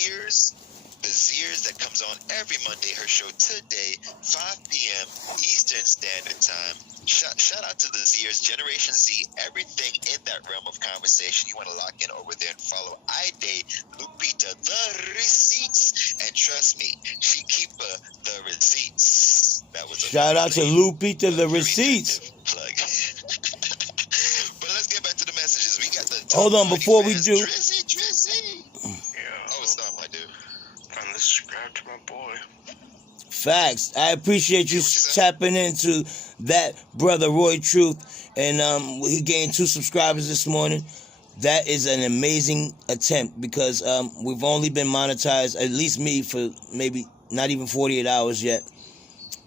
The Sears that comes on every Monday. Her show today, 5 p.m. Eastern Standard Time. Shout out to the Sears, Generation Z, everything in that realm of conversation. You want to lock in over there and follow Ide, Lupita, the receipts, and trust me, she keep the receipts. That was shout out to Lupita, the receipts. Plug. But let's get back to the messages. We got the hold on before we do. Drizzy. Yeah. Oh, stop, my dude. I'm subscribed to my boy. Facts. I appreciate you tapping into that, brother Roy Truth, and he gained 2 subscribers this morning. That is an amazing attempt because we've only been monetized, at least me, for maybe not even 48 hours yet,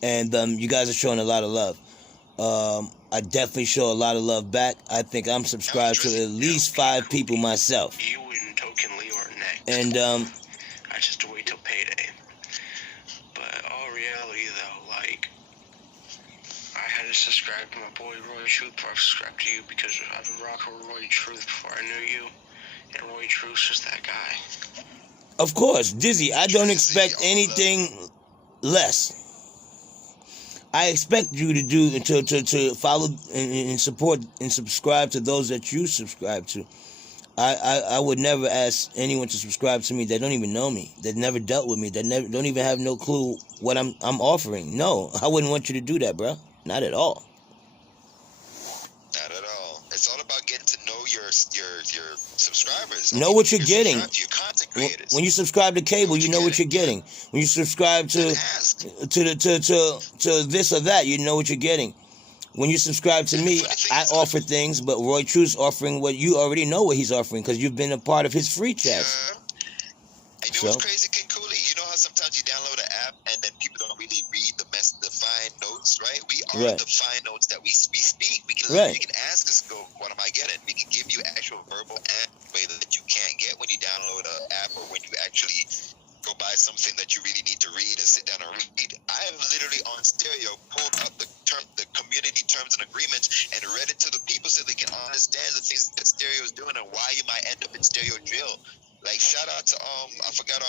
and you guys are showing a lot of love. I definitely show a lot of love back. I think I'm subscribed to at least 5 people myself. You and Token Lee are next. And I just wait till payday. But all reality though, like, I had to subscribe to my boy Roy Truth before I subscribed to you because I've been rocking with Roy Truth before I knew you, and Roy Truth's just that guy. Of course, Dizzy, I don't expect anything less. I expect you to do to follow and support and subscribe to those that you subscribe to. I would never ask anyone to subscribe to me that don't even know me, that never dealt with me, that don't even have no clue what I'm offering. No, I wouldn't want you to do that, bro. Not at all. Not at all. It's all about getting to know your subscribers. Know what you're getting. Your content creators. When you subscribe to cable, you know what you're getting. When you subscribe to this or that, you know what you're getting. When you subscribe to me, I offer things, but Roy Truth's offering what you already know what he's offering because you've been a part of his free chats. Yeah. And you know what's crazy, King Cooley? You know how sometimes you download an app and then people don't really read the fine notes, right? We are the fine notes that we speak. We can you can ask us, go, what am I getting? We can give you actual verbal way that you can't get when you download an app or when you actually go buy something that you really need to read and sit down and read. I have literally on stereo pulled up the community terms and agreements and read it to the people so they can understand the things that stereo is doing and why you might end up in stereo jail. Like, shout out to I forgot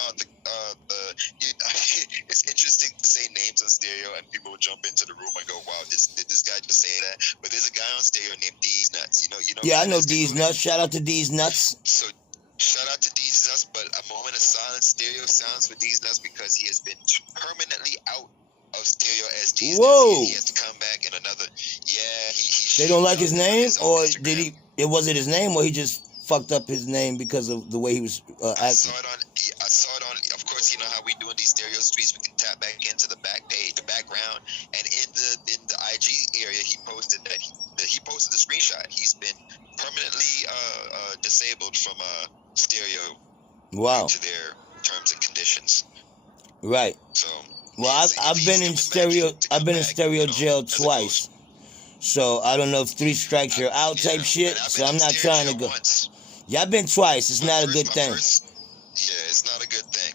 it's interesting to say names on stereo and people will jump into the room and go, wow, did this guy just say that? But there's a guy on stereo named D's Nuts. You know. Yeah, I know D's Nuts. Shout out to D's Nuts. So shout out to D's Nuts, but a moment of silence, stereo sounds for D's Nuts because he has been permanently out of stereo as D's Nuts. He has to come back in another. Yeah, they don't like his name, or did he? It wasn't his name, or he just fucked up his name because of the way he was acting. I saw it on. Of course, you know how we do in these stereo streets. We can tap back into the back page, the background, and in the IG area, he posted that he posted the screenshot. He's been permanently disabled from stereo. Wow. To their terms and conditions. Right. So. Well, I've been in stereo. I've been in stereo jail twice. So I don't know if 3 strikes you're out type shit. So I'm not trying to go. Yeah, I've been twice. It's not a good thing. Yeah, it's not a good thing.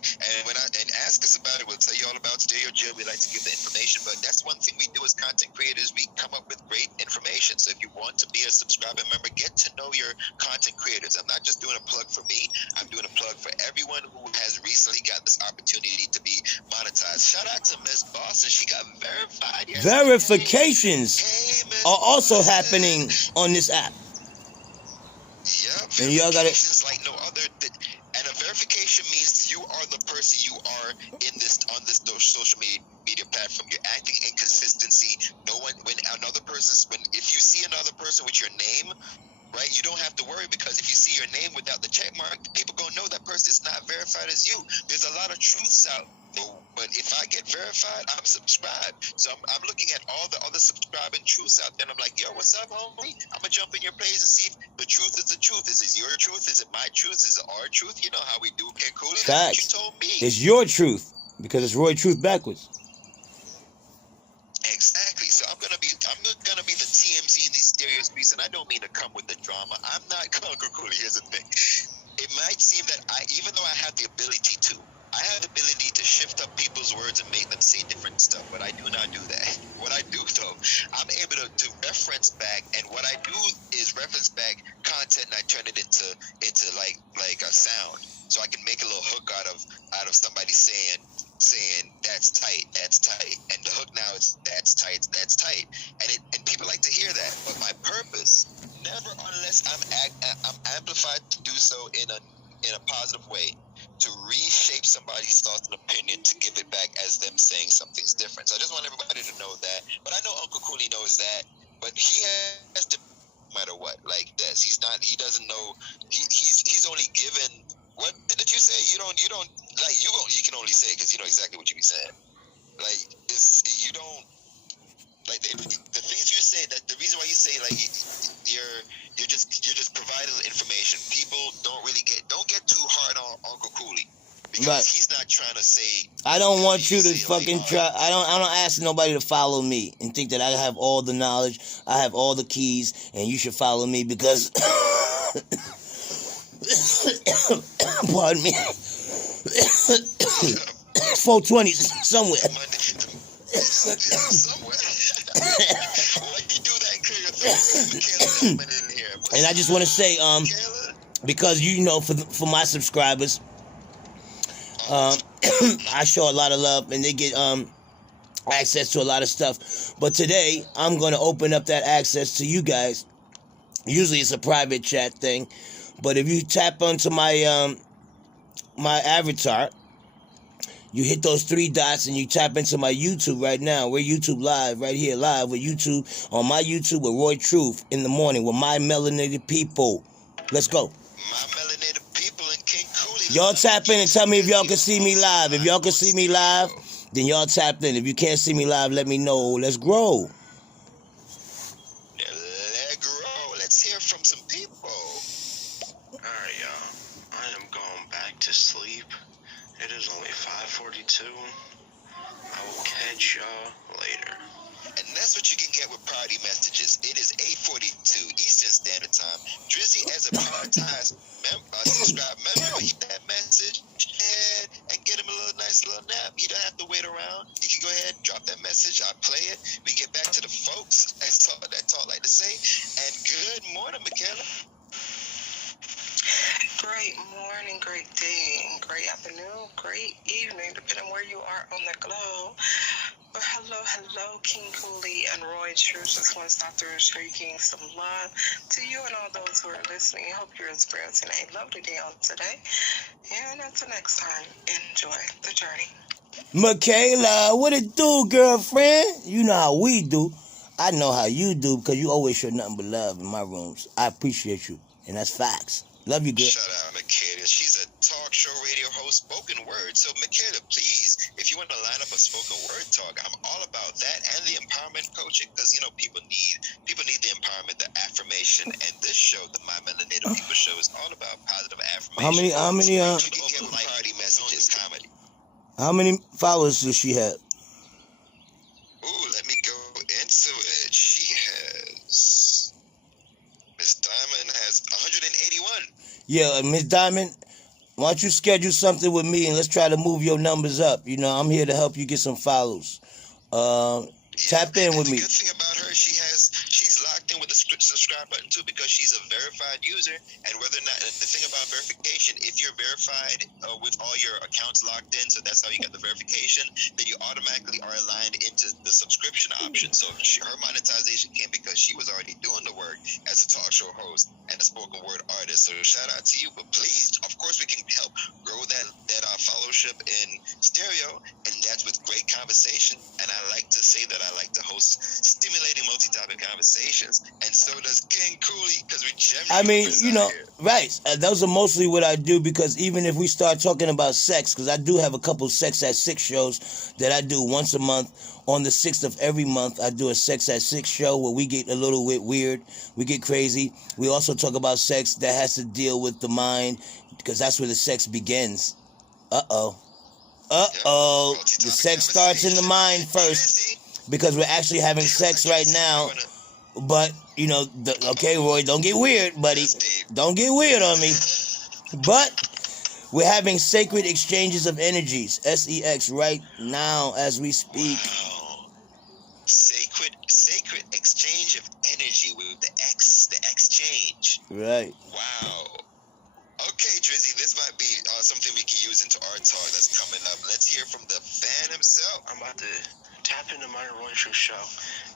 And ask us about it. We'll tell you all about stereo jail. We like to give the information, but that's one thing we do as content creators. We come up with great information. So if you want to be a subscriber member, get to know your content creators. I'm not just doing a plug for me. I'm doing a plug for everyone who has recently got this opportunity to be monetized. Shout out to Miss Boston. She got verified yesterday. Verifications are also happening on this app. Yep. And y'all got it. Like no other. And a verification means you are the person you are on this social media platform. You're acting in consistency. If you see another person with your name, right, you don't have to worry because if you see your name without the check mark, people gonna know that person is not verified as you. There's a lot of truths out there, but if I get verified, I'm subscribed. So I'm looking at all the other subscribing truths out there, and I'm like, yo, what's up, homie? I'm gonna jump in your page and see if the truth is the truth. Is it your truth? Is it my truth? Is it our truth? You know how we do. Okay, cool. That's what you told me. It's your truth because it's Roy Truth backwards. Exactly. So I'm gonna be the TMZ in these stereo streets, and I don't mean to come with the drama. I'm not Conquer Cooley. Here's the thing. It might seem that even though I have the ability to shift up people's words and make them say different stuff, but I do not do that. What I do though, I'm able to reference back, and what I do is reference back content and I turn it into like a sound. So I can make a little hook out of that's tight, that's tight. And people like to hear that. But my purpose, never unless I'm amplified to do so in a positive way, to reshape somebody's thoughts and opinion, to give it back as them saying something's different. So I just want everybody to know that. But I know Uncle Cooley knows that. But he has to, no matter what, like this. He doesn't know. He's only given. What did you say? You don't like you can only say because you know exactly what you be saying. Like you don't like the things you say. That the reason why you say like you're just providing information. People don't get too hard on Uncle Cooley because he's not trying to say. I don't want you to fucking try. I don't ask nobody to follow me and think that I have all the knowledge. I have all the keys, and you should follow me because. Pardon me. 420 somewhere. And I just want to say, because you know, for my subscribers, I show a lot of love, and they get access to a lot of stuff. But today, I'm going to open up that access to you guys. Usually, it's a private chat thing. But if you tap onto my my avatar, you hit those 3 dots and you tap into my YouTube right now. We're YouTube live, right here, live with YouTube, on my YouTube with Roy Truth in the morning with my melanated people. Let's go. My melanated people and King Cooley. Y'all tap in and tell me if y'all can see me live. If y'all can see me live, then y'all tap in. If you can't see me live, let me know. Let's grow. Let's grow. Let's hear from some people. Alright, y'all. I am going back to sleep. It is only 5:42. I will catch y'all later. And that's what you can get with priority messages. It is 8:42 Eastern Standard Time. Drizzy, as a prioritized subscribed member, hit that message and get him a nice little nap. You don't have to wait around. You can go ahead, drop that message. I'll play it. We get back to the folks. That's all I like to say. And good morning, Michaela. Great morning, great day, great afternoon, great evening, depending on where you are on the globe. But hello, King Cooley and Roy Truth. Just want to stop through and show you some love to you and all those who are listening. I hope you're experiencing a lovely day on today. And until next time, enjoy the journey. Michaela, what it do, girlfriend? You know how we do. I know how you do because you always show nothing but love in my rooms. I appreciate you, and that's facts. Love you, girl. Shout out, Michaela. She's a talk show radio host, spoken word. So, Michaela, please, if you want to line up a spoken word talk, I'm all about that, and the empowerment coaching, because you know people need the empowerment, the affirmation, and this show, the My Melenated People Show, is all about positive affirmation. How many party messages, comedy. How many followers does she have? Ooh, let me go into it. She has. Miss Diamond has 181. Yeah, Miss Diamond, why don't you schedule something with me and let's try to move your numbers up. You know, I'm here to help you get some follows. Tap in with me. The good thing about her, she's locked in with the subscribe button too, because she's a verified user. And whether or not, the thing about verification, if you're verified with all your accounts locked in, so that's how you got the verification, then you automatically are aligned into the subscription option. So her monetization came because she was already doing the work as a talk show host and a spoken word artist. So shout out to you. But please, of course, we can help grow that fellowship in stereo, and that's with great conversation. And I like to say that I like to host stimulating multi-topic conversations, and so does King Cooley, because we generally. I mean, you know, right. Those are mostly what I do, because even if we start talking about sex, because I do have a couple Sex at 6 shows that I do once a month. On the 6th of every month, I do a Sex at 6 show where we get a little bit weird. We get crazy. We also talk about sex that has to deal with the mind, because that's where the sex begins. Uh-oh. The sex starts in the mind first, because we're actually having sex right now. But, you know, okay, Roy, don't get weird, buddy. Don't get weird on me. But we're having sacred exchanges of energies, SEX, right now as we speak. Wow. Sacred exchange of energy with the exchange. Right. Wow. Okay, Drizzy, this might be something we can use into our talk that's coming up. Let's hear from the fan himself. I'm about to tap into my Roy Truth show.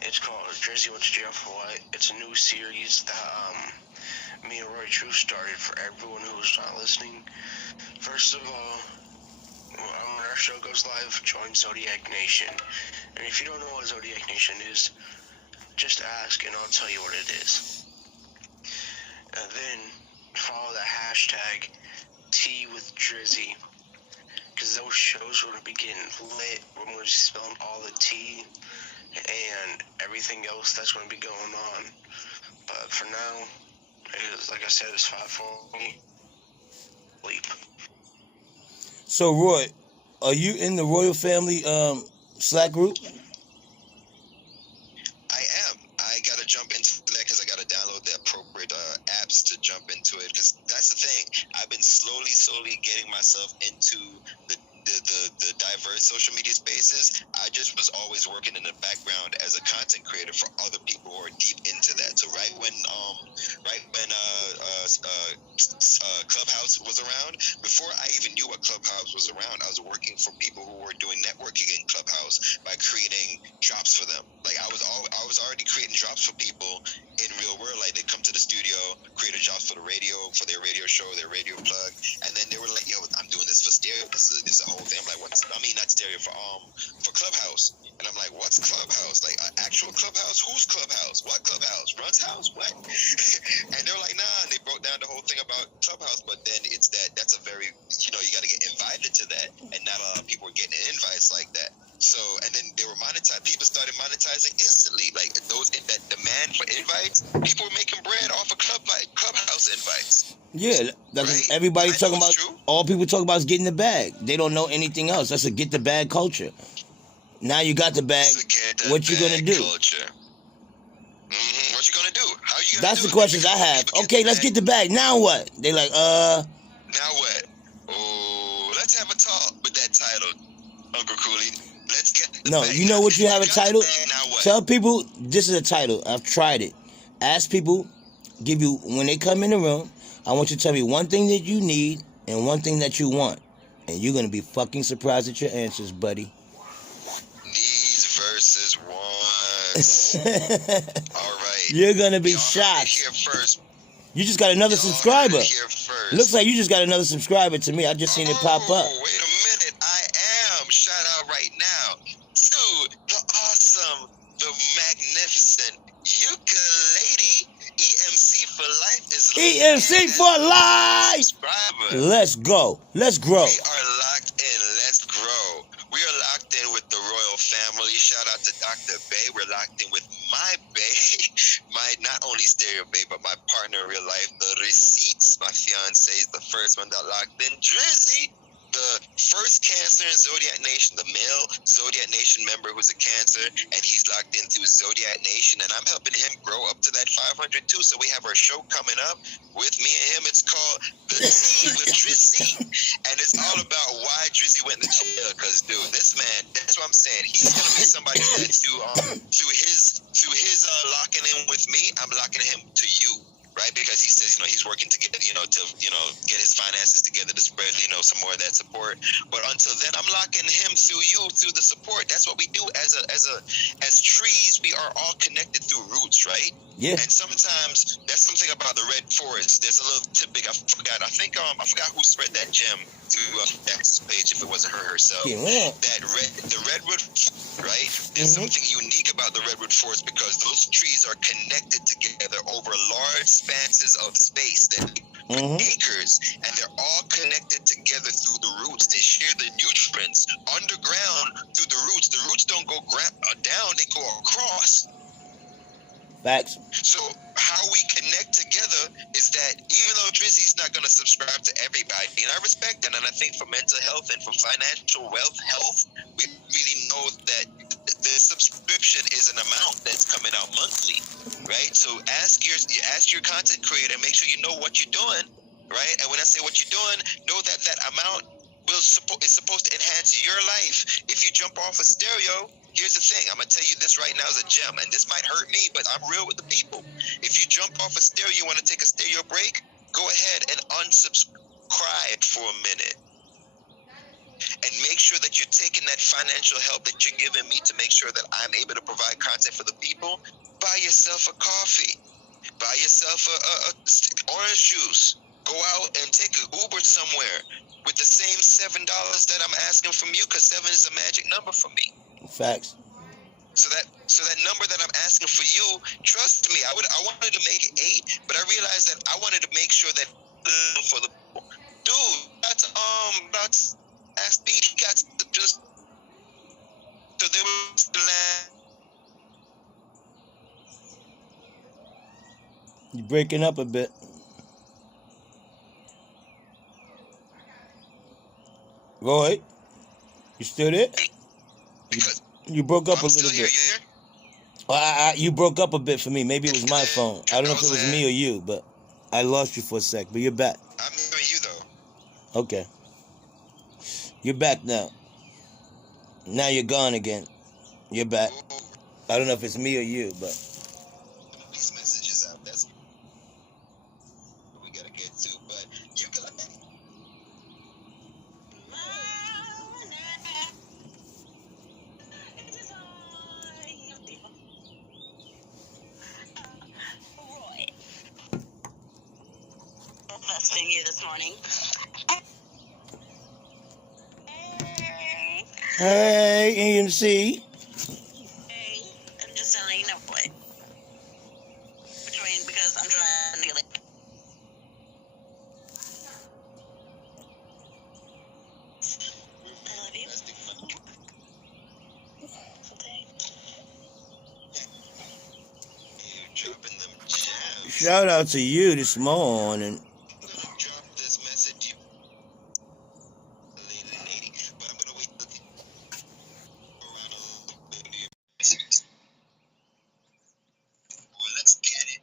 It's called Jersey Went to Jail for What? It's a new series that me and Roy Truth started for everyone who's not listening. First of all, when our show goes live, join Zodiac Nation. And if you don't know what Zodiac Nation is, just ask and I'll tell you what it is. And then follow the hashtag Tea with Drizzy, because those shows are going to be getting lit. We're going to be spilling all the tea and everything else that's going to be going on. But for now, like I said, it's 5:40. Sleep. So, Roy, are you in the Royal Family Slack group? I am. I got to jump into that because I got to download the appropriate apps to jump into it, because that's the thing. I've been slowly getting myself into the diverse social media spaces. I just was always working in the background as a content creator for other people who are deep into that. So right when Clubhouse was around, before I even knew what Clubhouse was around, I was working for people who were doing networking in Clubhouse by creating drops for them. Like I was already creating drops for people in real world. Like they come to the studio, create a drops for the radio, for their radio show, their radio plug, and then they were like, "Yo, I'm doing this for stereo. This is a whole thing." I'm like, "What's? I mean, not stereo, for Clubhouse." And I'm like, "What's Clubhouse? Like actual Clubhouse? Who's Clubhouse? What Clubhouse? Run's house? What?" And they were like, "Nah." And they broke down the whole thing about Clubhouse, but then it's that's a very, you got to get invited to that, and not a lot of people were getting invites like that. So, and then they were monetized. People started monetizing instantly. Like that demand for invites, people were making bread off of Clubhouse invites. Yeah, that's right? everybody talking about. True. All people talk about is getting the bag. They don't know anything else. That's a get the bag culture. Now you got the bag. What you gonna do? Culture. What you gonna do? How you gonna That's do the it? questions I have. Okay, let's get the bag. Now what? They like, Now what? Oh, let's have a talk with that title, Uncle Cooley. Let's get the no. bag. You know what you have a title? Now what? Tell people this is a title. I've tried it. Ask people, give you when they come in the room. I want you to tell me one thing that you need and one thing that you want, and you're gonna be fucking surprised at your answers, buddy. Needs versus wants. All right. You're gonna be Y'all shocked. Here first. You just got another subscriber. Here first. Looks like you just got another subscriber to me. I just seen it pop up. Wait a minute. I am. Shout out right now to the awesome, the magnificent ukulele. EMC for life is EMC for life. Subscriber. Let's go. Let's grow. We are locked in. Let's grow. We are locked in with the royal family. Shout out to Dr. Bay. We're locked in with my Bay, my not only stereo Bay, but my partner in real life, the Receipts. My fiance is the first one that locked in. Drizzy, the first Cancer in Zodiac Nation, the male Zodiac Nation member who's a Cancer, and he's locked into Zodiac Nation, and I'm helping him grow up to that 500 too. So we have our show coming up with me and him. It's called The Tea with Drizzy, and it's all about why Drizzy went to jail. Because dude, this man, that's what I'm saying. He's gonna be somebody that through his locking in with me, I'm locking him to you. Right, because he says, he's working to get, to get his finances together to spread, some more of that support. But until then, I'm locking him through you, through the support. That's what we do as trees. We are all connected through roots, right? Yeah. And sometimes that's something about the red forest. There's a little tidbit I forgot. I forgot who spread that gem to that page if it wasn't her herself. Yeah. The redwood, right? There's something unique about the redwood forest because those trees are connected together over large expanses of space that acres, and they're all connected together through the roots. They share the nutrients underground through the roots. The roots don't go down; they go across. Facts. So how we connect together is that even though Drizzy's not going to subscribe to everybody, and I respect that, and I think for mental health and for financial health, we really know that the subscription is an amount that's coming out monthly, right? So ask your content creator, make sure you know what you're doing, right? And when I say what you're doing, know that amount is supposed to enhance your life. If you jump off a stereo, here's the thing. I'm going to tell you this right now as a gem, and this might hurt me, but I'm real with the people. If you jump off a stereo, you want to take a stereo break, go ahead and unsubscribe for a minute. and make sure that you're taking that financial help that you're giving me to make sure that I'm able to provide content for the people. Buy yourself a coffee. Buy yourself a orange juice. Go out and take an Uber somewhere with the same $7 that I'm asking from you, because 7 is a magic number for me. Facts. So that number that I'm asking for you, trust me, I wanted to make it 8, but I realized that I wanted to make sure that for the dude, that's ask me, he got to just so there was the last. You're breaking up a bit. Roy, you still there? You broke up a little bit. You broke up a bit for me. Maybe it was my phone. I don't know if it was me or you, but I lost you for a sec. But you're back. I'm hearing you though. Okay. You're back now. Now you're gone again. You're back. I don't know if it's me or you, but. These messages out. That's what we gotta get to. But you got. Investing you this morning. Hey, EMC. Hey, I'm just telling you, no, what? Between, because I'm trying to get it. I love you. Dropping them gems. Shout out to you this morning. I'm gonna drop this message. Melenated, but I'm gonna wait till around a little bit. Well, let's get it.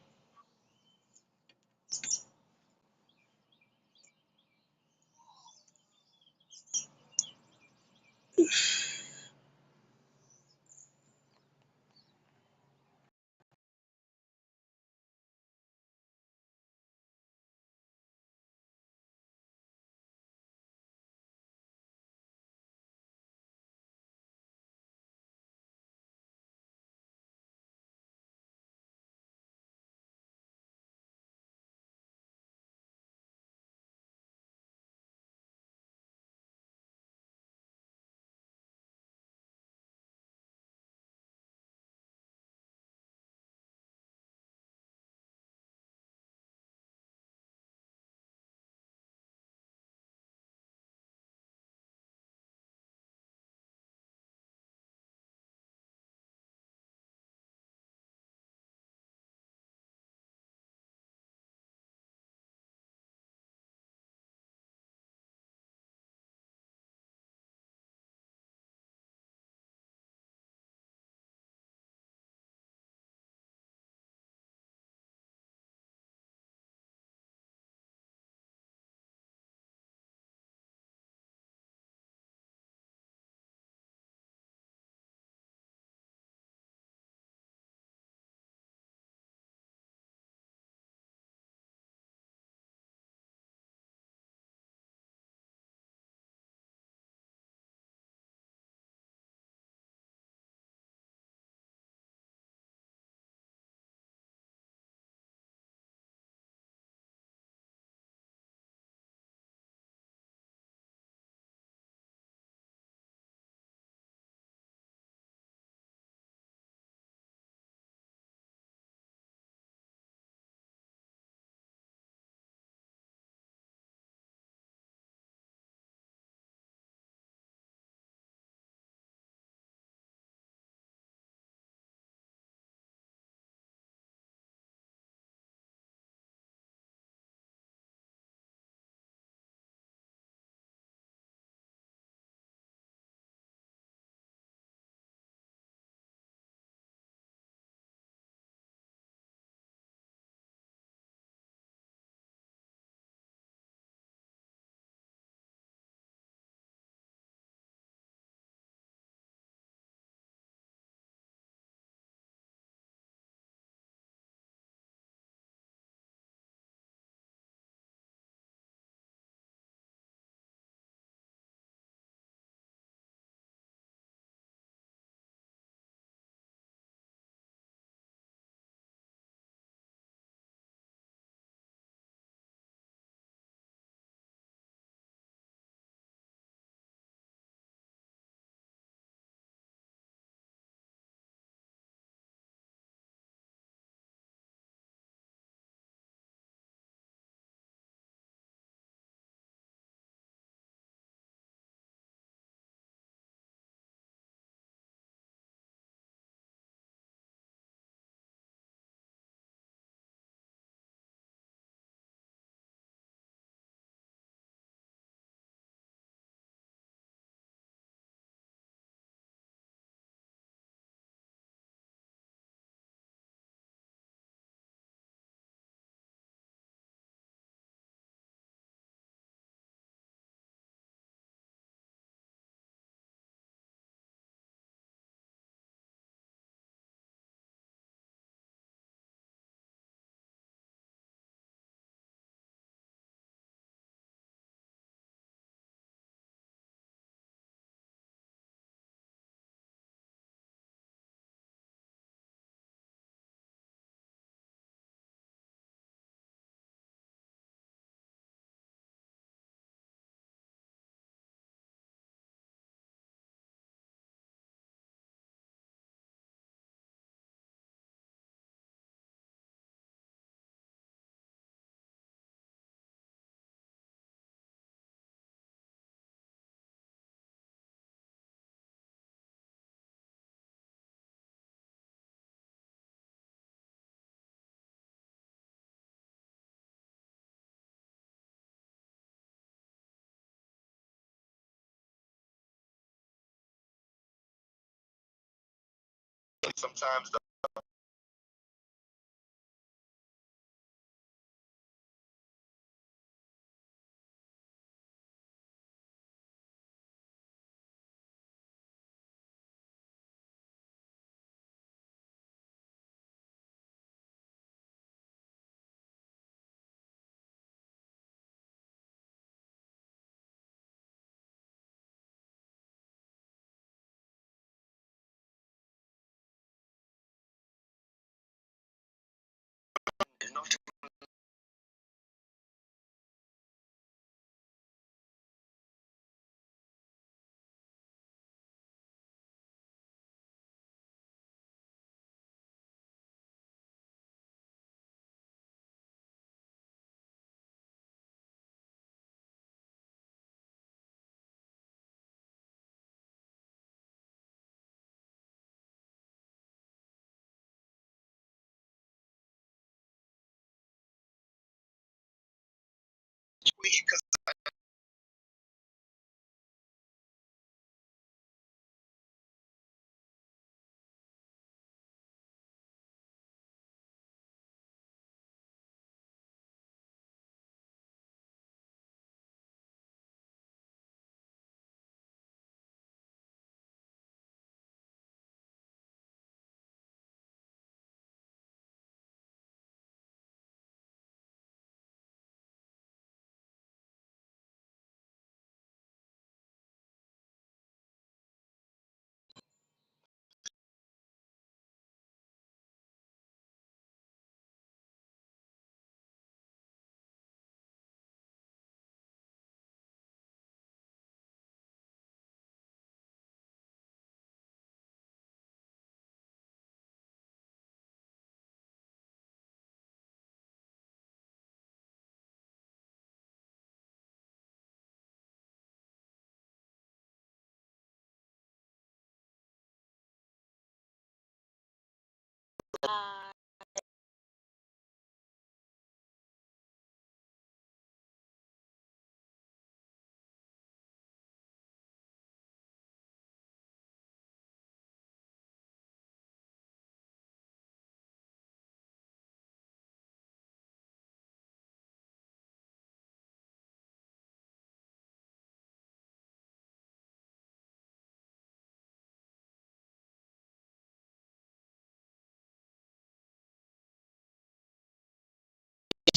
sometimes the because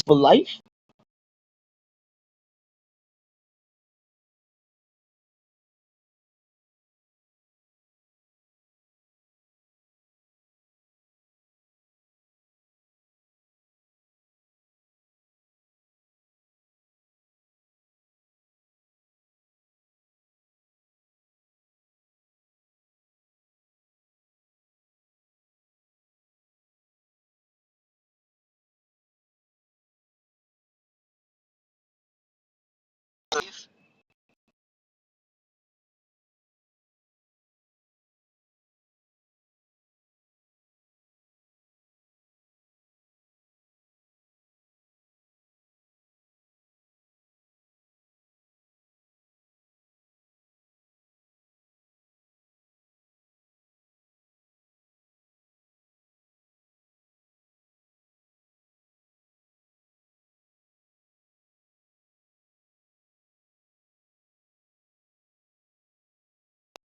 for life.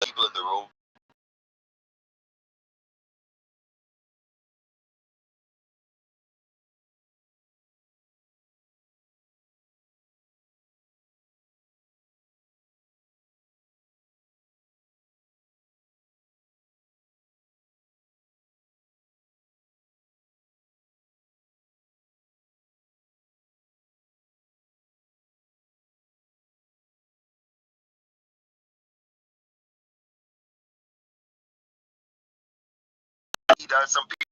people in the room. He does some people.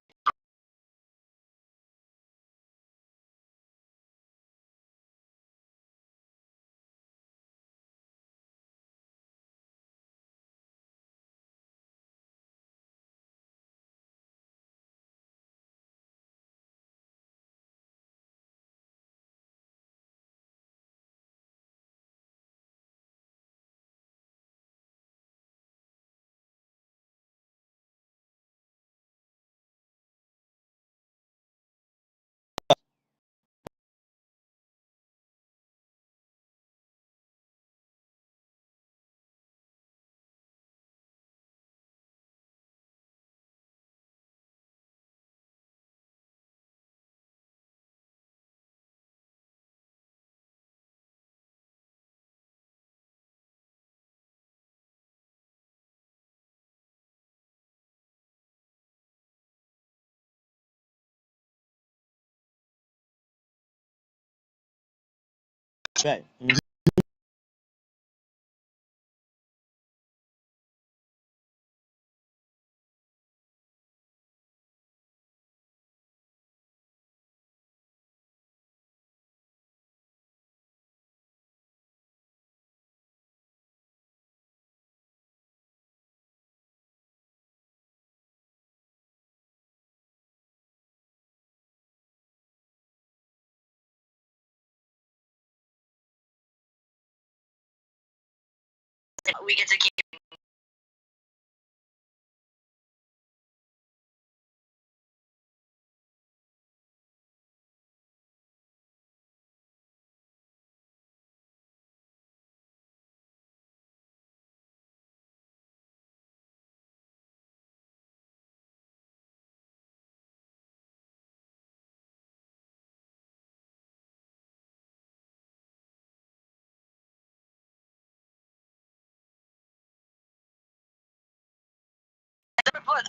Right. Mm-hmm. We get to keep. I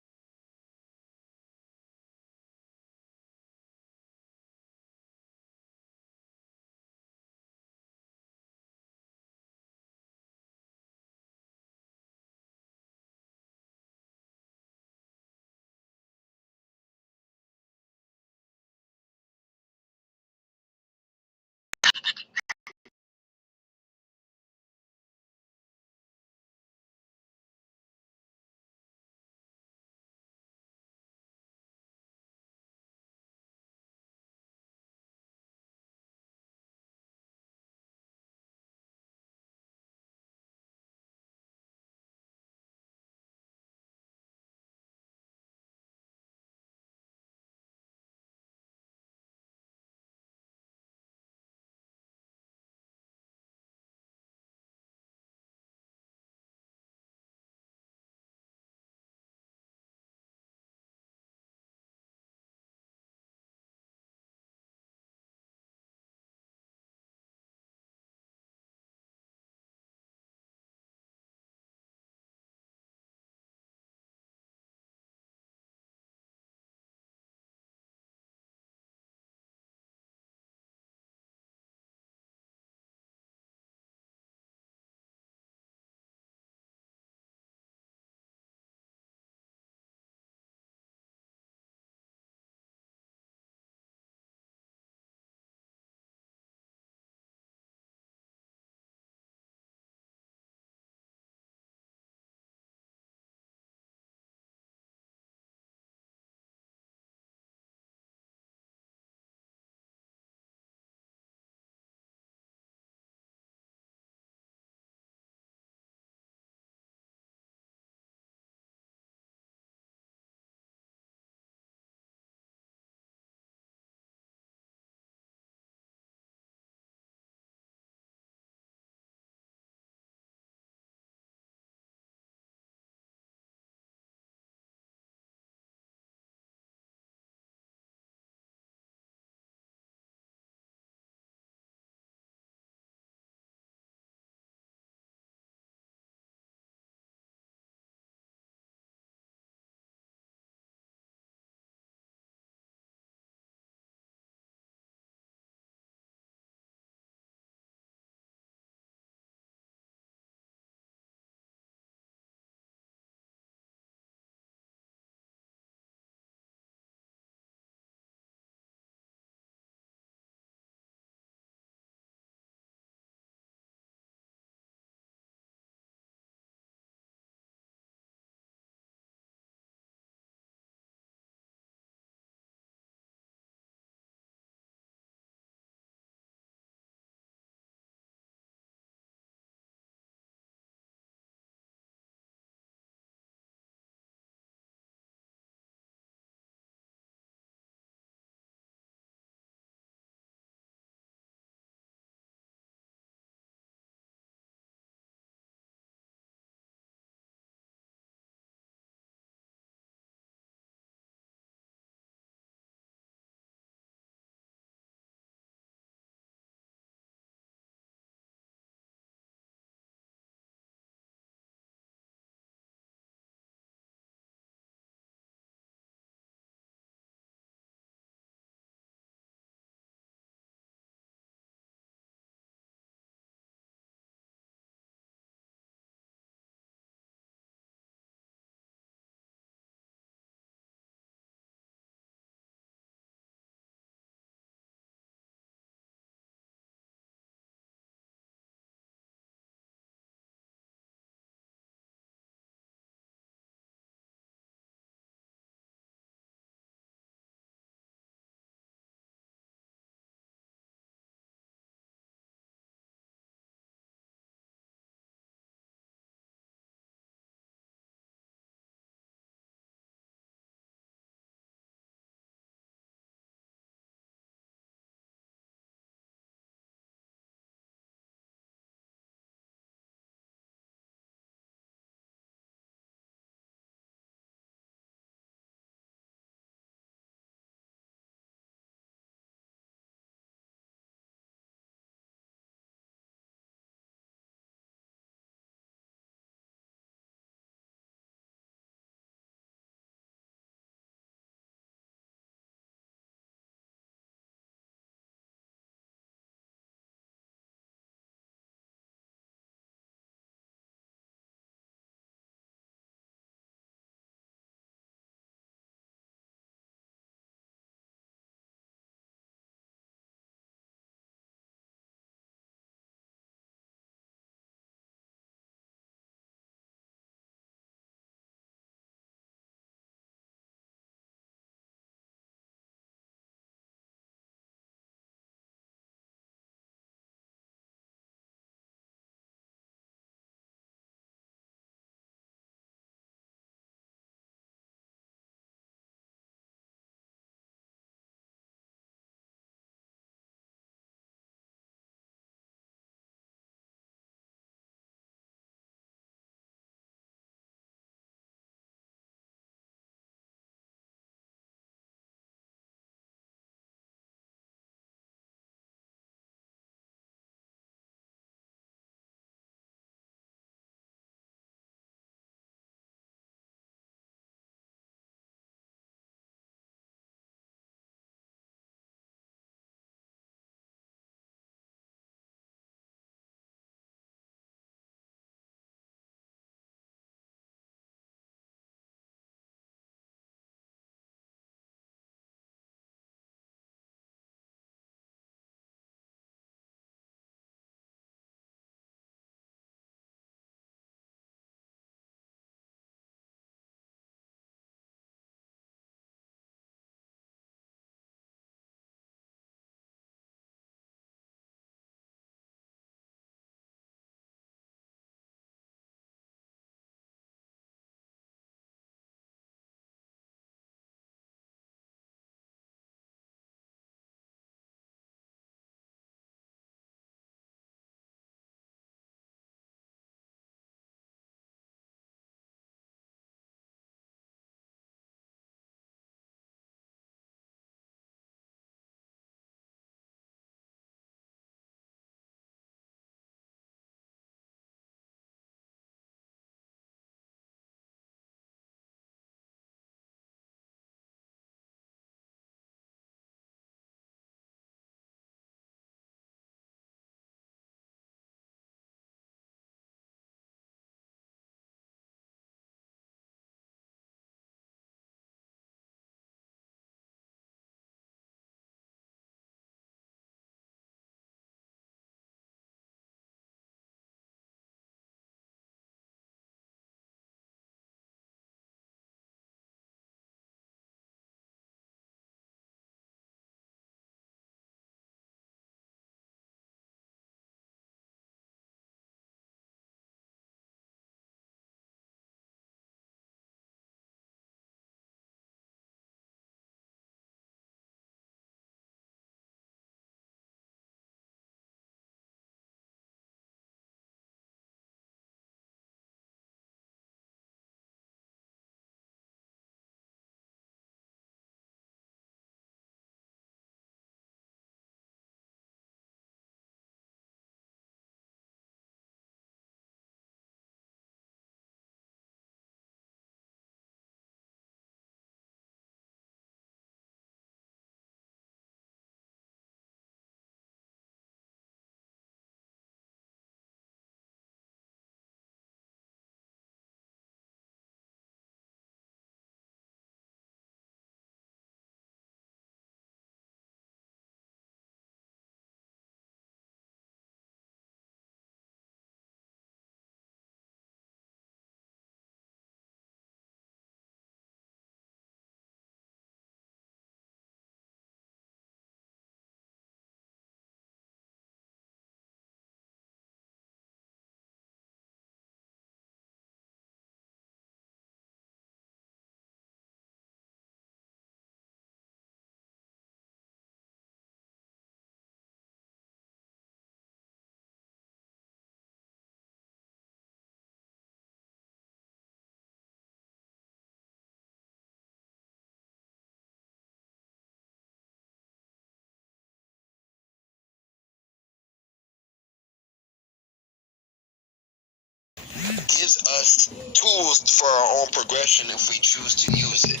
gives us tools for our own progression if we choose to use it.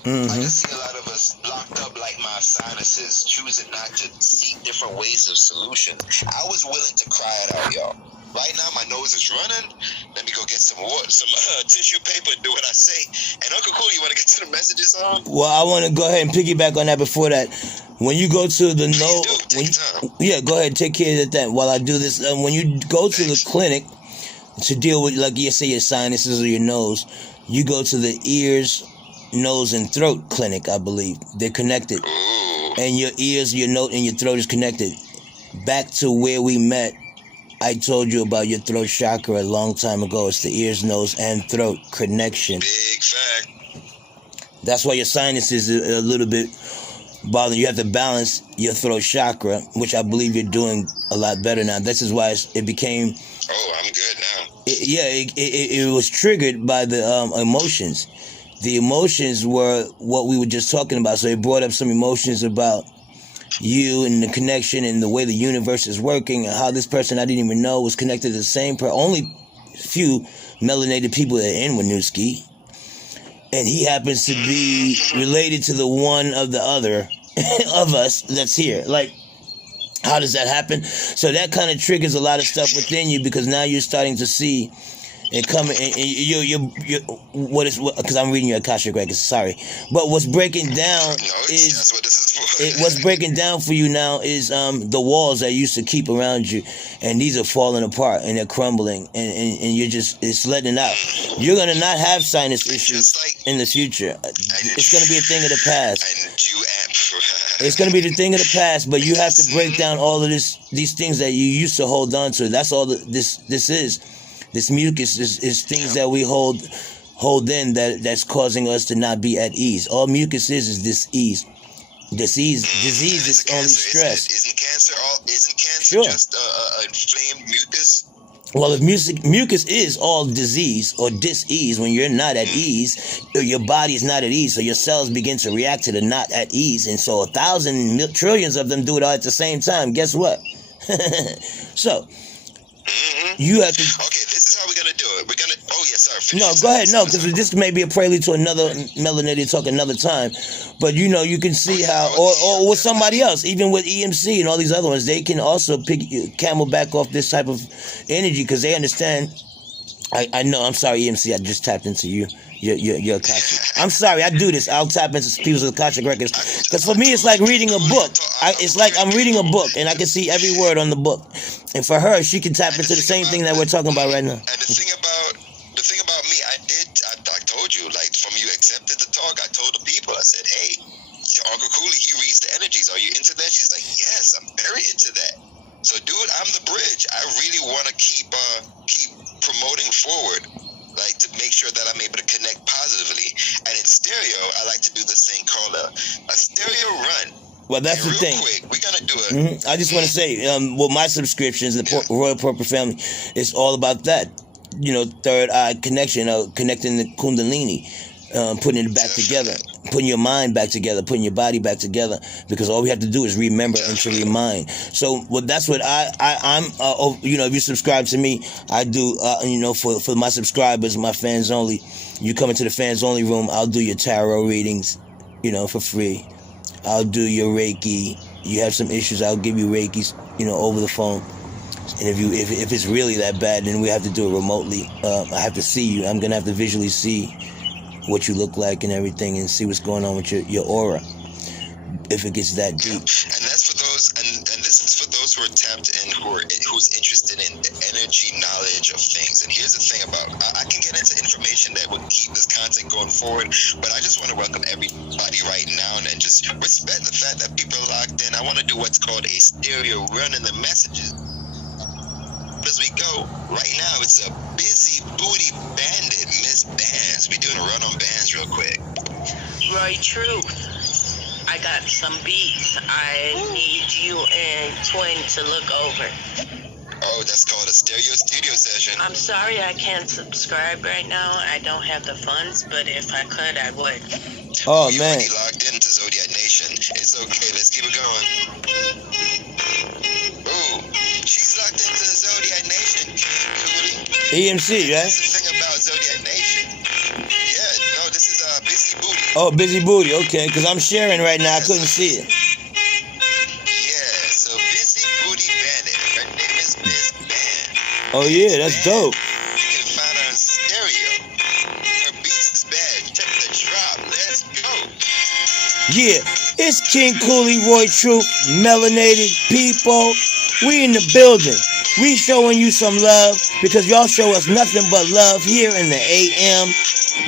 I can see a lot of us locked up like my sinuses, choosing not to seek different ways of solutions. I was willing to cry it out, y'all. Right now, my nose is running. Let me go get some water, some tissue paper, and do what I say. And Uncle Cool, you want to get to the messages on? Well, I want to go ahead and piggyback on that before that. When you go to the go ahead and take care of that while I do this. When you go to the clinic to deal with, like you say, your sinuses or your nose, you go to the ears, nose, and throat clinic, I believe. They're connected. Ooh. And your ears, your nose, and your throat is connected. Back to where we met, I told you about your throat chakra a long time ago. It's the ears, nose, and throat connection. Big fact. That's why your sinuses are a little bit bothering. You have to balance your throat chakra, which I believe you're doing a lot better now. This is why it became... Oh, I'm good now. It was triggered by the emotions. The emotions were what we were just talking about. So it brought up some emotions about you and the connection and the way the universe is working and how this person I didn't even know was connected to the same person. Only few melanated people that are in Winooski. And he happens to be related to the one of the other of us that's here. Like, how does that happen? So that kind of triggers a lot of stuff within you because now you're starting to see and coming, and you what is, because I'm reading your Akashic records, sorry. But what's breaking down is, that's what this is for. what's breaking down for you now is the walls that used to keep around you, and these are falling apart and they're crumbling, and you're just, it's letting out. You're going to not have sinus issues in the future. It's going to be a thing of the past. It's going to be the thing of the past, but you have to break down all of these things that you used to hold on to. That's all this is. This mucus is things that we hold in that's causing us to not be at ease. All mucus is disease. Disease is only stress. Isn't cancer just inflamed mucus? Well, if mucus is all disease or dis-ease, when you're not at ease, your body is not at ease, so your cells begin to react to the not at ease, and so 1,000 trillions of them do it all at the same time. Guess what? So you have to. Okay, this is how we're gonna do it. We're gonna. Oh yeah, sorry. No, go ahead. No, because this may be a prelude to another Melenated talk another time. But you know, you can see how, or with somebody else, even with EMC and all these other ones, they can also pick camel back off this type of energy because they understand. I know. I'm sorry, EMC. I just tapped into you. Your Akashic. I'm sorry. I do this. I'll tap into people's Akashic records because for me, it's like reading a book. It's like I'm reading a book, and I can see every word on the book. And for her, she can tap into the same thing that we're talking about right now. And the thing about me, I told you, like, from you accepted the talk, I told the people, I said, hey, Uncle Cooley, he reads the energies. Are you into that? She's like, yes, I'm very into that. So, dude, I'm the bridge. I really want to keep promoting forward, like, to make sure that I'm able to connect positively. And in stereo, I like to do this thing called a stereo run. Well, that's the thing. Quick, we're gonna do it. I just want to say, with my subscriptions, the Royal Purple Family, it's all about that. You know, third eye connection, connecting the Kundalini, putting it back together, putting your mind back together, putting your body back together. Because all we have to do is remember and to remind. So, well, that's what I'm. You know, if you subscribe to me, I do. You know, for my subscribers, my fans only. You come into the fans only room, I'll do your tarot readings, you know, for free. I'll do your Reiki. You have some issues, I'll give you Reiki, you know, over the phone. And if it's really that bad, then we have to do it remotely. I have to see you. I'm gonna have to visually see what you look like and everything, and see what's going on with your aura. If it gets that deep. And that's for those, and this is for those who are tapped in, who's interested in the energy knowledge of things. And here's the thing about, I can get into information that will keep this content going forward, but I just want to welcome everybody right now and just respect the fact that people are locked in. I want to do what's called a stereo run in the messages. As we go, right now it's a busy booty bandit, Miss Bands. We're doing a run on Bands real quick. Right, true. I got some beats I need you and Twin to look over. Oh, that's called a stereo studio session. I'm sorry I can't subscribe right now. I don't have the funds, but if I could, I would. Oh, you man. already logged into Zodiac Nation. It's okay. Let's keep it going. Ooh, she's locked into Zodiac Nation. EMC, right? That's the thing about Zodiac Nation. Yeah, no, this is Busy Booty. Oh, Busy Booty, okay, because I'm sharing right now. I couldn't see it. Yeah, so Busy Booty Bandit. Her name is Miss Band. Oh, yeah, that's dope. You can find her on stereo. Her beats is bad. Check the drop. Let's go. Yeah, it's King Cooley, Roy Truth, Melenated people. We in the building. We showing you some love because y'all show us nothing but love here in the AM.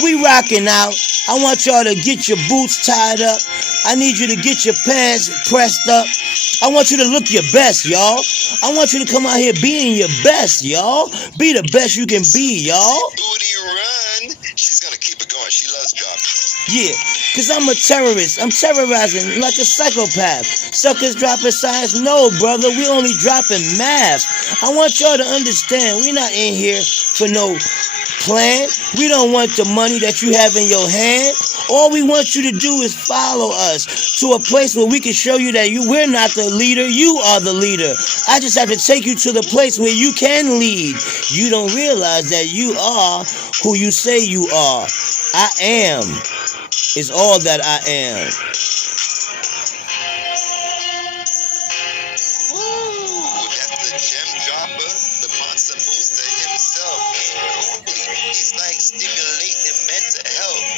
We rocking out. I want y'all to get your boots tied up. I need you to get your pants pressed up. I want you to look your best, y'all. I want you to come out here being your best, y'all. Be the best you can be, y'all. Booty run. She's gonna keep it going. She loves dropping. Yeah, because I'm a terrorist. I'm terrorizing like a psychopath. Suckers dropping science. No, brother, we only dropping math. I want y'all to understand, we're not in here for no plan. We don't want the money that you have in your hand. All we want you to do is follow us to a place where we can show you that we're not the leader, you are the leader. I just have to take you to the place where you can lead. You don't realize that you are who you say you are. I am is all that I am. Ooh, that's the gem dropper, the monster booster himself. He's like stimulating mental health.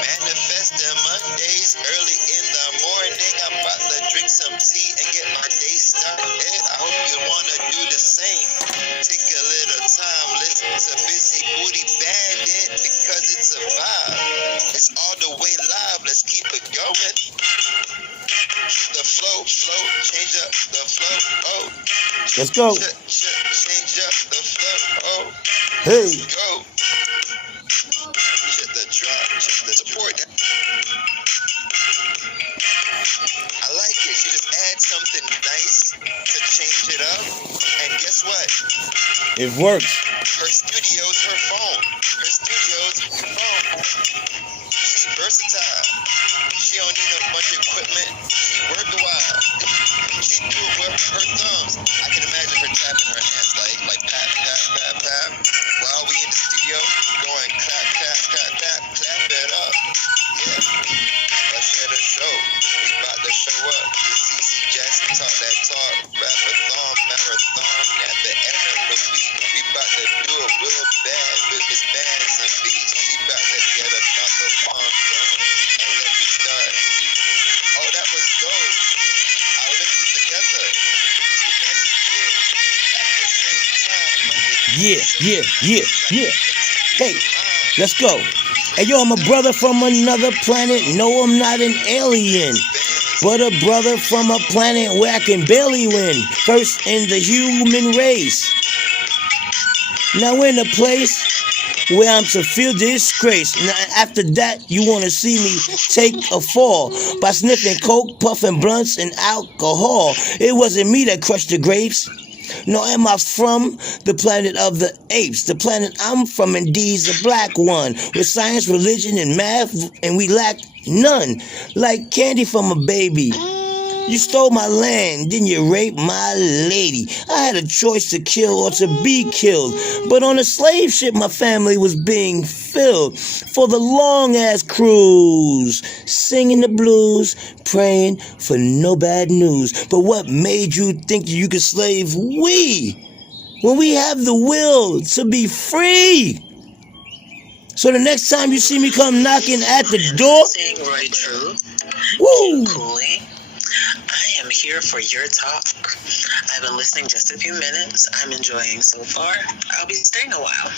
Manifesting Mondays early in the morning. I'm about to drink some tea and get my day started. I hope you wanna do the same. Take a little time, listen to Busy Booty Bandit because it's a vibe. It's all the way live. Let's keep it going. The flow, change up the flow. Oh, Let's go. change up the flow. Oh, Hey. let's go. Check the drop, check the support. I like it. She just adds something nice to change it up. And guess what? It works. Her studio's her phone. Her studio's her phone. She versatile. She don't need a bunch of equipment. She work a while. She do it with her thumbs. I can imagine her tapping her hands like pat, pat, pat, pat. While we in the studio, going clap, clap, clap, clap, clap it up. Yeah. Let's share the show. We about to show up. The CC Jackson talk that talk. Rappathon, marathon at the end of the week. We about to do it real bad with his bands and beats. She about to get another one going. And let me start. Oh, that was dope. I linked it together. Two messages at the same time. Yeah. Hey, let's go. Hey, yo, I'm a brother from another planet. No, I'm not an alien, but a brother from a planet where I can barely win. First in the human race. Now in a place where I'm to feel disgrace. Now after that, you want to see me take a fall by sniffing coke, puffing blunts, and alcohol. It wasn't me that crushed the grapes. No, am I from the planet of the apes? The planet I'm from indeed's a black one, with science, religion, and math, and we lack none. Like candy from a baby. You stole my land, then you raped my lady. I had a choice to kill or to be killed. But on a slave ship, my family was being filled for the long-ass cruise, singing the blues, praying for no bad news. But what made you think you could slave we, when we have the will to be free? So the next time you see me come knocking at the door, Roy Truth. woo! Cooley. I am here for your talk. I've been listening just a few minutes. I'm enjoying so far. I'll be staying a while.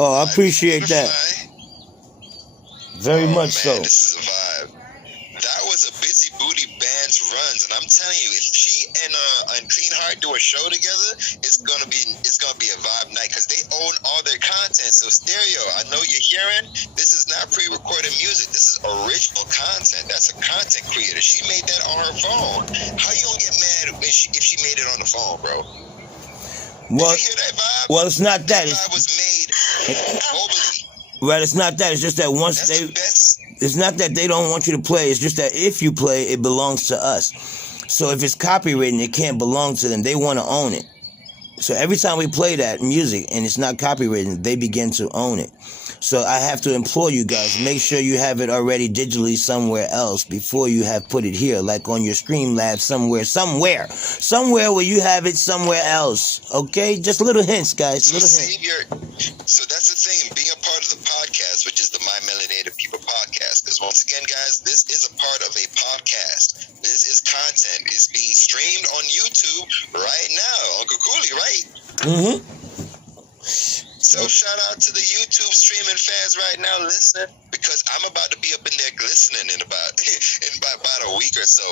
Oh, I appreciate that. Very much so. This is a vibe. That was a Busy Booty Band's runs, and I'm telling you, if she and Clean Heart do a show together, it's gonna be a vibe night because they own all their content. So Stereo, I know you're hearing. This is not pre-recorded music. This is original content. That's a content creator. She made that on her phone. How you gonna get mad if she made it on the phone, bro? Well, Did you hear that vibe? well, it's not that. That vibe was made globally. Well, it's not that. It's just that once That's they. the best. It's not that they don't want you to play. It's just that if you play, it belongs to us. So if it's copywritten, it can't belong to them. They want to own it. So every time we play that music and it's not copywritten, they begin to own it. So I have to implore you guys, make sure you have it already digitally somewhere else before you have put it here, like on your Streamlabs somewhere where you have it somewhere else. Okay? Just little hints, guys. So little hints. So that's the thing, being a part of the podcast, which is the My Melenated People podcast, because once again, guys, this is a part of a podcast. This is content. It's being streamed on YouTube right now. Uncle Cooley, right? Mm-hmm. So shout out to the YouTube streaming fans right now listening, because I'm about to be up in there glistening in about a week or so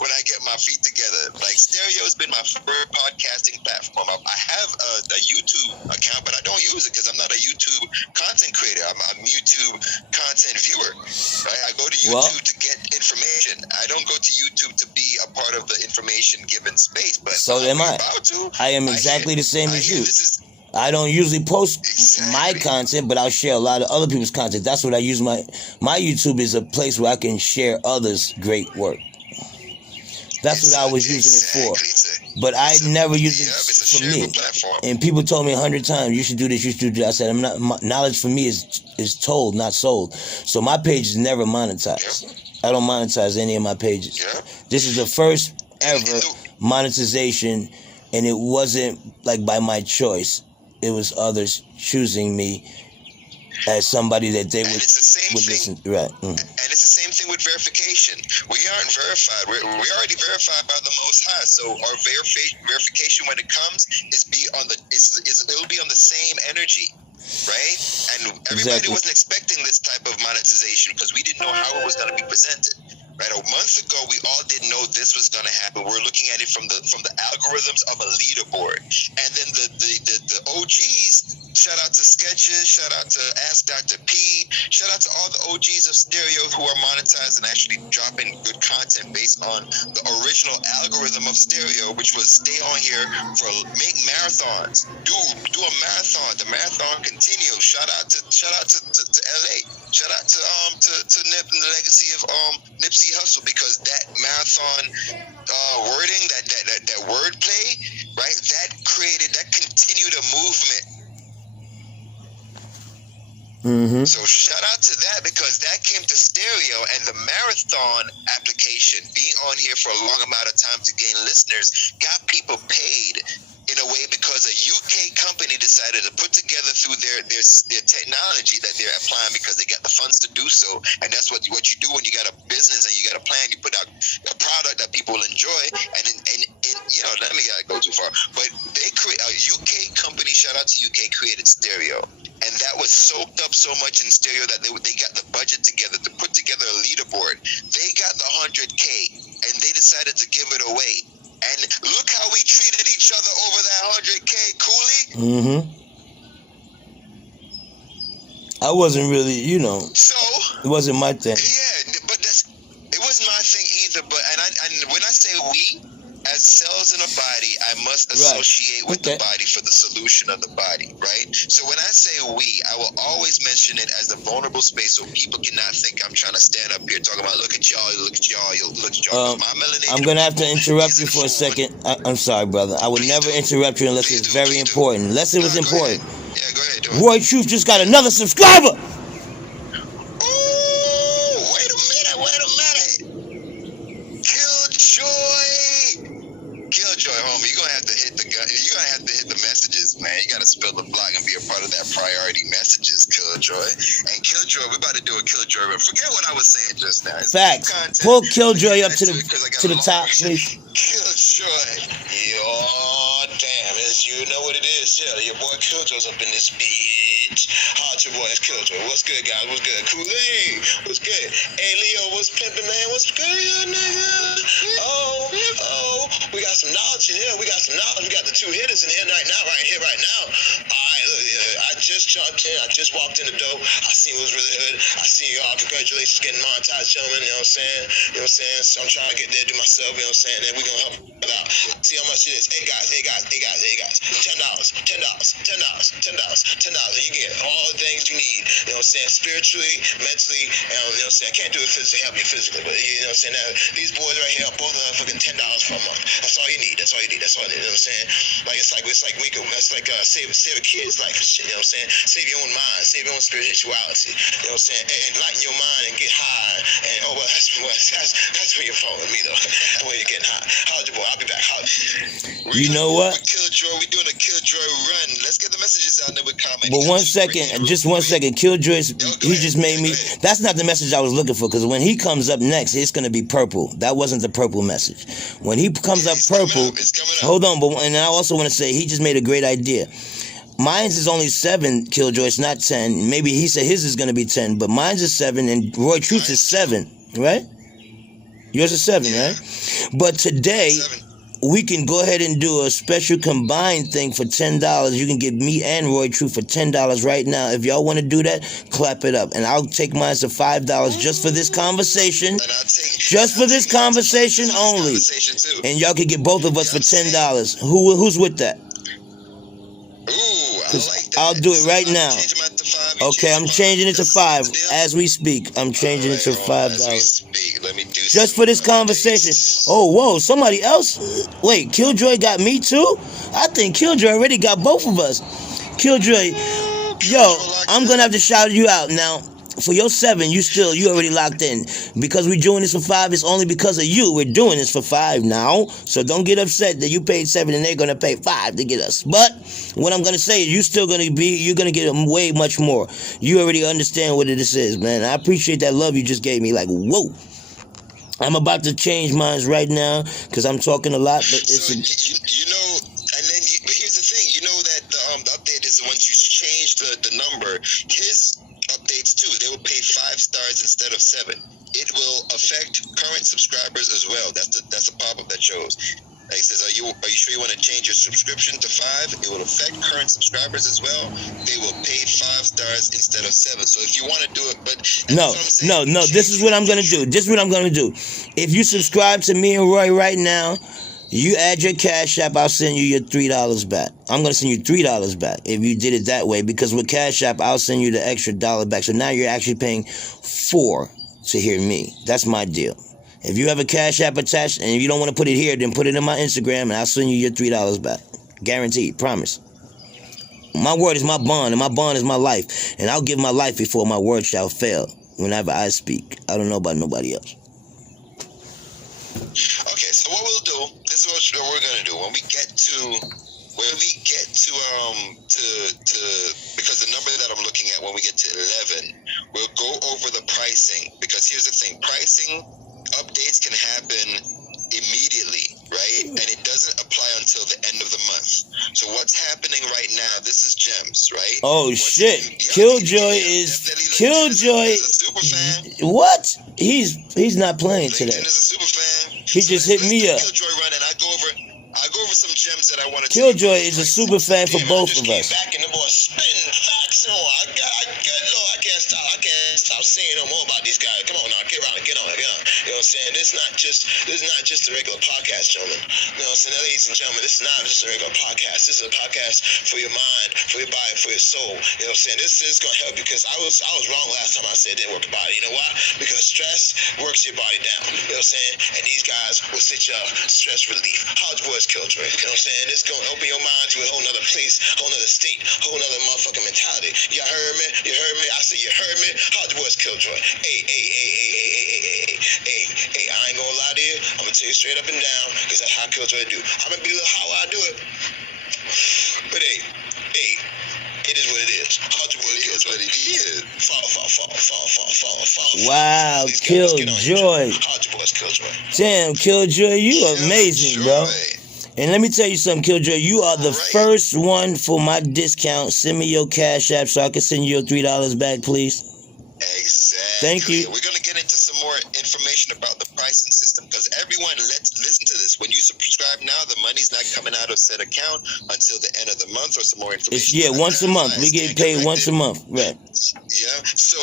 when I get my feet together. Like, Stereo has been my first podcasting platform. I have a YouTube account, but I don't use it because I'm not a YouTube content creator. I'm a YouTube content viewer. Right? I go to YouTube to get information. I don't go to YouTube to be a part of the information given space. But so am I. I am exactly the same as you. I don't usually post my content, but I'll share a lot of other people's content. That's what I use. My YouTube is a place where I can share others' great work. That's what I was using it for. But I never use it for me. And people told me 100 times, you should do this, you should do that. I said, knowledge for me is told, not sold. So my page is never monetized. I don't monetize any of my pages. This is the first ever monetization, and it wasn't like by my choice. It was others choosing me as somebody that they would listen to. Right. And it's the same thing with verification. We aren't verified. We're already verified by the Most High. So our verification when it comes it'll be on the same energy. Right? And everybody wasn't expecting this type of monetization because we didn't know how it was going to be presented. Right, a month ago, we all didn't know this was going to happen. We're looking at it from the algorithms of a leaderboard, and then the OGs. Shout out to Sketches. Shout out to Ask Dr. P. Shout out to all the OGs of Stereo who are monetized and actually dropping good content based on the original algorithm of Stereo, which was stay on here make marathons, do a marathon. The marathon continues. Shout out to LA. Shout out to Nip and the legacy of Nipsey Hustle, because that marathon wording, that wordplay, right? That continued a movement. Mm-hmm. So shout out to that, because that came to Stereo, and the marathon application being on here for a long amount of time to gain listeners got people paid in a way because a UK company decided to put together through their technology that they're applying because they got the funds to do so. And that's what you do when you got a business and you got a plan. You put out a product that people will enjoy. And let me not go too far, but they create a UK company. Shout out to UK, created Stereo, and that was soaked up so much in Stereo that they got the budget together to put together a leaderboard. They got the 100K, and they decided to give it away. And look how we treated each other over that 100K, Cooley. Mm-hmm. I wasn't really, So it wasn't my thing. Yeah, but it wasn't my thing either. But and when I say we, as cells in a body, I must associate with the body for the solution of the body, right? So when I say we, I will always mention it as a vulnerable space so people cannot think I'm trying to stand up here talking about look at y'all. I'm going to have to interrupt you for a second. I'm sorry, brother. I would never interrupt you unless it's very important. Unless it was important. Yeah, go ahead. Roy Truth just got another subscriber. Wait a minute. Killjoy, homie, you're gonna have to hit the messages, man. You gotta spill the block and be a part of that priority messages, Killjoy. And Killjoy, we're about to do a Killjoy, but forget what I was saying just now. Facts. Pull Killjoy up to the top, please. Killjoy. Damn, you know what it is. Yeah, your boy Killjoy's up in this bitch. How's your boy? It's Killjoy. What's good, guys? What's good? Kool-Aid. What's good? Hey, Leo, what's pimpin', man? What's good, nigga? Oh, we got some knowledge in here. We got the two hitters in here right now. All right, look, I just jumped in. I just walked in the door. I seen it was really good. I see y'all. Congratulations getting monetized, gentlemen. You know what I'm saying? You know what I'm saying? So I'm trying to get there to myself. You know what I'm saying? And we're gonna help it out. See how much it is. Hey guys. $10. And you get all the things you need. You know what I'm saying? Spiritually, mentally, you know what I'm saying? I can't do it physically, help me physically, but you know what I'm saying? Now, these boys right here, both of them fucking $10 for a month. That's all you need. That's all you need. That's all you need. You know what I'm saying? Save a kid's life and shit. You know what I'm saying? Save your own mind, save your own spirituality. You know what I'm saying? And enlighten your mind and get high. And that's where you're following me though. That's where you're getting high. How's your boy? I'll be back. You know what? We're doing a Killjoy run. Let's get the messages out and then we'll comment. But 1 second, just 1 second. Killjoy, he just made me. That's not the message I was looking for, because when he comes up next, it's going to be purple. That wasn't the purple message. When he comes up purple, hold on. But and I also want to say he just made a great idea. Mine's is only 7, Killjoy. It's not 10. Maybe he said his is going to be 10, but mine's is 7, and Roy Truth's is 7, right? Yours is 7, right? But today, we can go ahead and do a special combined thing for $10. You can get me and Roy Truth for $10 right now. If y'all want to do that, clap it up. And I'll take mine to $5 just for this conversation. Just for this conversation only. And y'all can get both of us for $10. Who's with that? I'll do it right now. Okay, I'm changing it to 5 as we speak. I'm changing it to $5. Just for this conversation. Oh, whoa, somebody else? Wait, Killjoy got me too? I think Killjoy already got both of us. Killjoy, yo, I'm gonna have to shout you out now. For your 7, you already locked in. Because we're doing this for 5, it's only because of you. We're doing this for 5 now. So don't get upset that you paid 7 and they're gonna pay 5 to get us. But what I'm gonna say is you're gonna get way much more. You already understand what this is, man. I appreciate that love you just gave me. Like, whoa. I'm about to change mine right now because I'm talking a lot, but it's so, but here's the thing. You know that the update is once you change the number, his updates too, they will pay 5 stars instead of 7. It will affect current subscribers as well. That's a pop-up that shows. Like it says, are you sure you want to change your subscription to 5? It will affect current subscribers as well. They will pay 5 stars instead of 7. So if you want to do it, but no. This is what I'm gonna do. If you subscribe to me and Roy right now, you add your Cash App, I'll send you your $3 back. I'm going to send you $3 back if you did it that way, because with Cash App, I'll send you the extra $1 back. So now you're actually paying 4 to hear me. That's my deal. If you have a Cash App attached and if you don't want to put it here, then put it in my Instagram and I'll send you your $3 back. Guaranteed. Promise. My word is my bond, and my bond is my life. And I'll give my life before my word shall fail whenever I speak. I don't know about nobody else. Okay, so what we'll do, this is what we're gonna do. When we get to because the number that I'm looking at, when we get to 11, we'll go over the pricing, because here's the thing, pricing updates can happen immediately, right? And it doesn't apply until the end of the month. So what's happening right now, this is Gems, right? Oh shit. Killjoy is a super fan. What? He's not playing today. Is a super fan. He just hit me up. Killjoy run, and I go over some gems that I want to. Killjoy is a super fan for both of us. Back and the boy spinning facts on. I can't stop saying no more about these guys. Come on now, get on. You know what I'm saying? This is not just a regular podcast, gentlemen. You know what I'm saying, ladies and gentlemen? This is not just a regular podcast. This is a podcast for your mind, for your body, for your soul. You know what I'm saying? This is gonna help you, because I was wrong last time I said it didn't work your body. You know why? Because stress works your body down. You know what I'm saying? And these guys will sit you stress relief. How's boys Killjoy? You know what I'm saying? It's gonna open your mind to a whole nother place, whole nother state, whole nother motherfucking mentality. Y'all heard me? You heard me? I said you heard me? How's boys Killjoy? Hey, I ain't gonna lie to you. I'm gonna tell you straight up and down, because that's how Killjoy do. I'm gonna be how I do it. But hey, it is what it is. How's your boy Killjoy? Fall. Wow, Killjoy. How's your boys Killjoy? Damn, Killjoy, you amazing, bro. And let me tell you something, Killjoy. You are the first one for my discount. Send me your Cash App so I can send you your $3 back, please. Exactly. Thank you. We're going to get into some more information about the pricing system, because everyone, listen to this. When you subscribe now, the money's not coming out of said account until the end of the month, or some more information. Once a month. We get paid once a month. Right. Yeah. So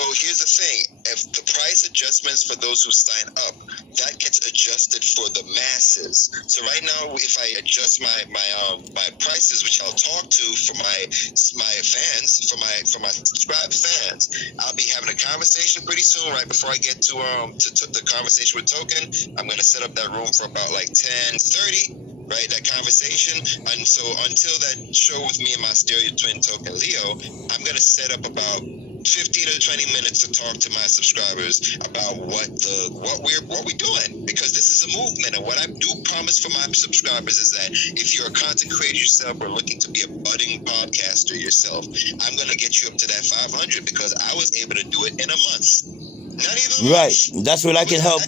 for those who sign up, that gets adjusted for the masses. So right now, if I adjust my prices, which I'll talk to for my fans, for my subscribed fans, I'll be having a conversation pretty soon. Right before I get to the conversation with Token, I'm gonna set up that room for about like 10:30. Right, that conversation. And so until that show with me and my stereo twin Token Leo, I'm gonna set up about 15 to 20 minutes to talk to my subscribers about what we're doing, because this is a movement. And what I do promise for my subscribers is that if you're a content creator yourself or looking to be a budding podcaster yourself, I'm gonna get you up to that 500 because I was able to do it in a month. Not even right. That's what I can help. I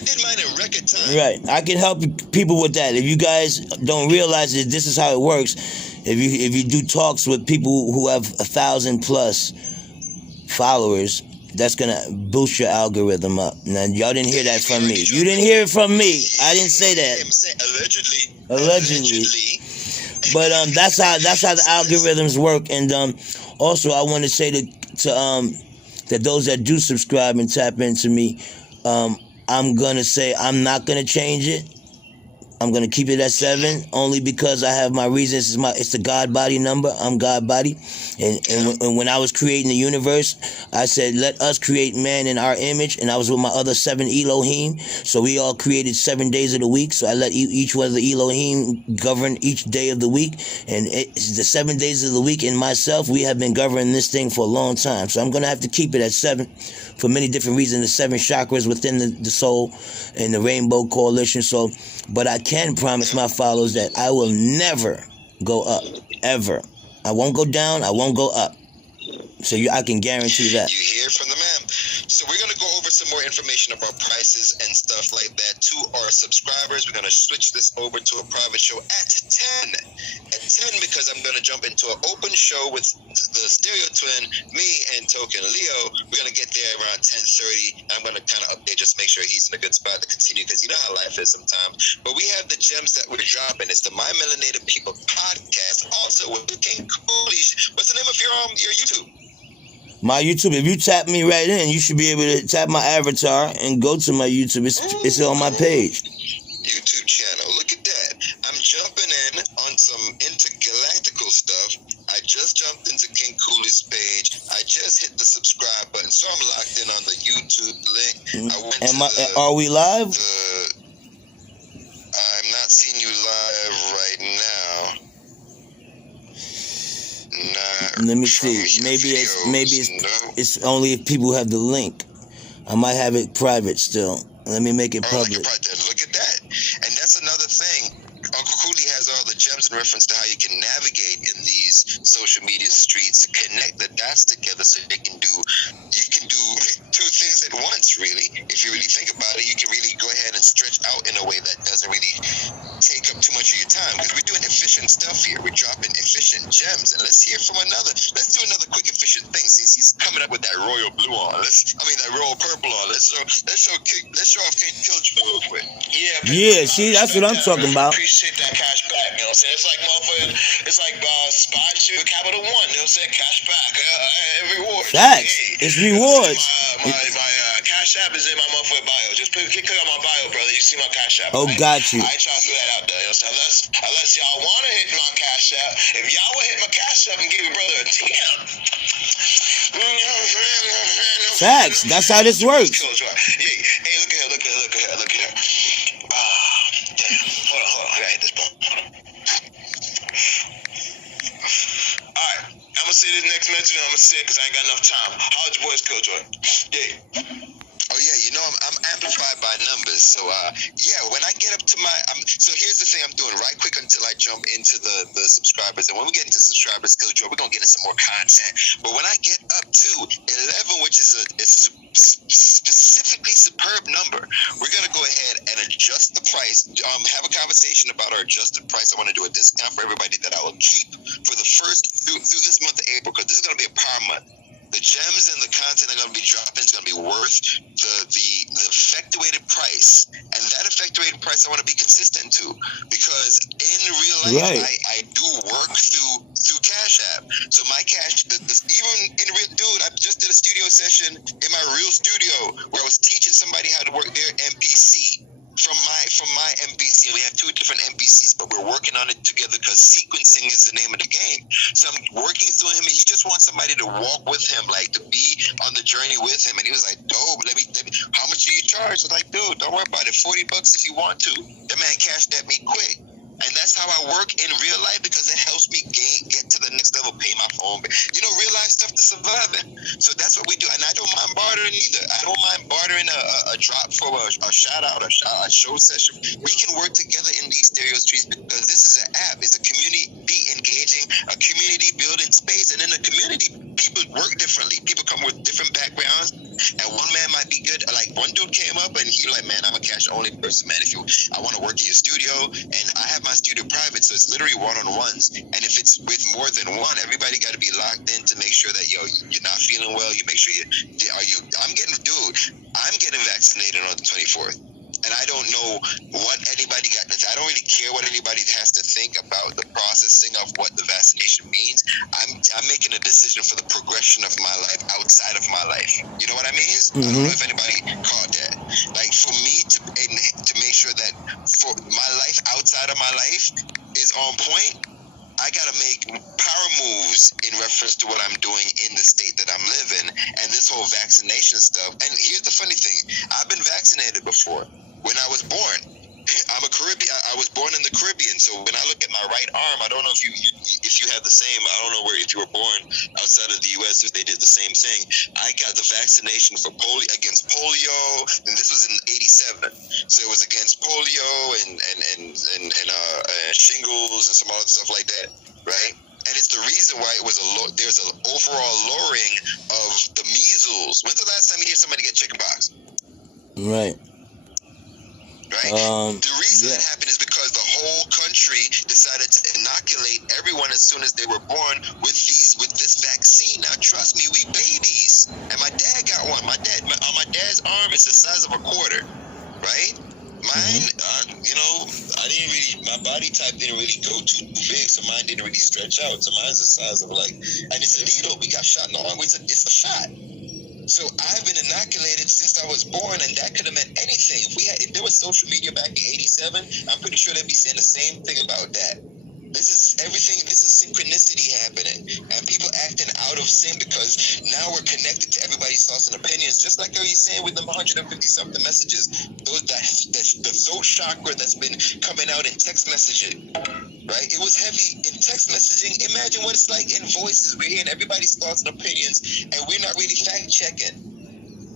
did mine in record time. Right. I can help people with that. If you guys don't realize that this is how it works, if you do talks with people who have 1,000+ followers, that's gonna boost your algorithm up. Now y'all didn't hear that from me. You didn't hear it from me. I didn't say that. Allegedly. But that's how the algorithms work. And also I want to say that those that do subscribe and tap into me, I'm gonna say I'm not gonna change it. I'm gonna keep it at 7, only because I have my reasons. It's the God body number. I'm God body, and when I was creating the universe, I said, let us create man in our image, and I was with my other 7 Elohim. So we all created 7 days of the week. So I let each one of the Elohim govern each day of the week, and it's the 7 days of the week. And myself, we have been governing this thing for a long time. So I'm gonna have to keep it at 7 for many different reasons. The 7 chakras within the soul and the Rainbow Coalition. So, but I can promise my followers that I will never go up, ever. I won't go down, I won't go up. So I can guarantee that. You hear from the man. So we're going to go over some more information about prices and stuff like that to our subscribers. We're going to switch this over to a private show at 10. At 10, because I'm going to jump into an open show with the stereo twin, me and Token Leo. We're going to get there around 10:30. I'm going to kind of update, just make sure he's in a good spot to continue, because you know how life is sometimes. But we have the gems that we're dropping. It's the My Melenated People podcast, also with King Cooley. What's the name of your YouTube? My YouTube, if you tap me right in, you should be able to tap my avatar and go to my YouTube. It's on my page. YouTube channel. Look at that. I'm jumping in on some intergalactical stuff. I just jumped into King Cooley's page. I just hit the subscribe button, so I'm locked in on the YouTube link. Are we live? I'm not seeing you live right now. Let me see. Maybe it's only if people have the link. I might have it private still. Let me make it public. Look at that. And that's another thing. Uncle Cooley has all the gems in reference to how you can navigate in these social media streets, connect the dots together so you can do two things at once, really. If you really think about it, you can really go ahead and stretch out in a way that doesn't really take up too much of your time, because we're doing efficient stuff here. We're dropping efficient gems. And let's hear from let's do another quick efficient thing, since he's coming up with that royal blue on. That royal purple on. Let's show off King Killage real quick. Yeah, see, that's what I'm talking about. Appreciate that cash back, you know what I'm saying? It's like motherfucker, it's like Spy Shoot Capital One, you know what I'm saying? Cash back, rewards. Facts. It's rewards. My cash app is in my motherfucker bio. Just click on my bio, brother. You see my cash app. Oh, got you. I ain't trying to throw that out there, you know what I'm saying? Unless y'all want to hit my cash app. If y'all would hit my cash app and give your brother a 10. Facts. That's how this works. Hey, look at here. Damn. Hold on. I gotta hit this button. Alright. I'm gonna say this next message, and I'm gonna say it because I ain't got enough time. How's your boys, Killjoy? Yeah. Oh yeah, I'm amplified by numbers. So when I get up to so here's the thing I'm doing right quick until I jump into the subscribers. And when we get into subscribers, Killjoy, we're gonna get into some more content. But when I get up to 11, which is a specifically superb number, we're gonna go ahead and adjust the price. Have a conversation about our adjusted price. I want to do a discount for everybody that I will keep for the first through this month of April, because this is gonna be a power month. The gems and the content I'm going to be dropping is going to be worth the effectuated price. And that effectuated price I want to be consistent to. Because in real life, I do work through cash Cash App. So my cash, even in real, dude, I just did a studio session in my real studio where I was teaching somebody how to work their MPC. From my MPC, we have 2 different MPCs, but we're working on it together because sequencing is the name of the game. So I'm working through him, and he just wants somebody to walk with him, like to be on the journey with him. And he was like, "Dope, let me. How much do you charge?" I was like, "Dude, don't worry about it. $40 if you want to." The man cashed at me quick. And that's how I work in real life because it helps me get to the next level, pay my phone bill. You know, real life stuff to survive in. So that's what we do. And I don't mind bartering either. I don't mind bartering a drop for a shout out, a show session. We can work together in these stereo streets because this is an app. It's a community engaging, a community building space. And in the community, people work differently. People come with different backgrounds. And one man might be good. Like one dude came up and he like, "Man, I'm a cash only person, man. I want to work in your studio, and I have my studio private, so it's literally one-on-ones. And if it's with more than one, everybody got to be locked in to make sure that you're not feeling well. You make sure I'm getting vaccinated on the 24th, and I don't know what anybody got. I don't really care what anybody has to think about the processing of what the vaccination means. I'm making a decision for the progression of my life outside of my life. You know what I mean? I don't know if anybody caught that. Like for me to make sure that for my life outside of my life is on point, I gotta make power moves in reference to what I'm doing in the state that I'm living and this whole vaccination stuff. And here's the funny thing: I've been vaccinated before. When I was born, I'm a Caribbean. I was born in the Caribbean, so when I look at my right arm, I don't know if you have the same. I don't know if you were born outside of the U.S. if they did the same thing. I got the vaccination for against polio, and this was in '87. So it was against polio and shingles and some other stuff like that, right? And it's the reason why it was there's an overall lowering of the measles. When's the last time you hear somebody get chickenpox? Right. Right? The reason that happened is because the whole country decided to inoculate everyone as soon as they were born with this vaccine. Now, trust me, we babies. And my dad got one. On my dad's arm, it's the size of a quarter, right? Mine, my body type didn't really go too big, so mine didn't really stretch out. So mine's the size of and it's a needle. We got shot in the arm. It's a shot. So I've been inoculated since I was born, and that could have meant anything. If there was social media back in '87, I'm pretty sure they'd be saying the same thing about that. This is everything. This is synchronicity happening, and people acting out of sync because now we're connected to everybody's thoughts and opinions. Just like you're saying with the 150-something messages, the soul chakra that's been coming out in text messaging, right? It was heavy in text messaging. Imagine what it's like in voices. We're hearing everybody's thoughts and opinions, and we're not really fact checking.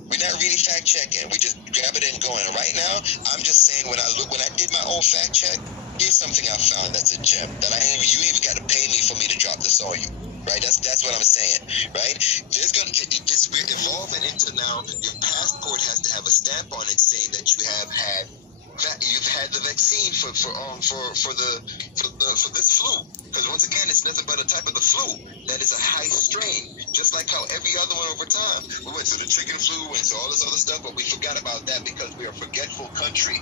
We're not really fact checking. We just grab it and going. Right now, I'm just saying when I did my own fact check, here's something I found that's a gem that you even got to pay me for me to drop this on you. Right? That's what I'm saying. Right? We're evolving into now. Your passport has to have a stamp on it saying that you've had the vaccine for this flu. Because once again, it's nothing but a type of the flu that is a high strain, just like how every other one over time. We went to the chicken flu, went to all this other stuff, but we forgot about that because we are a forgetful country.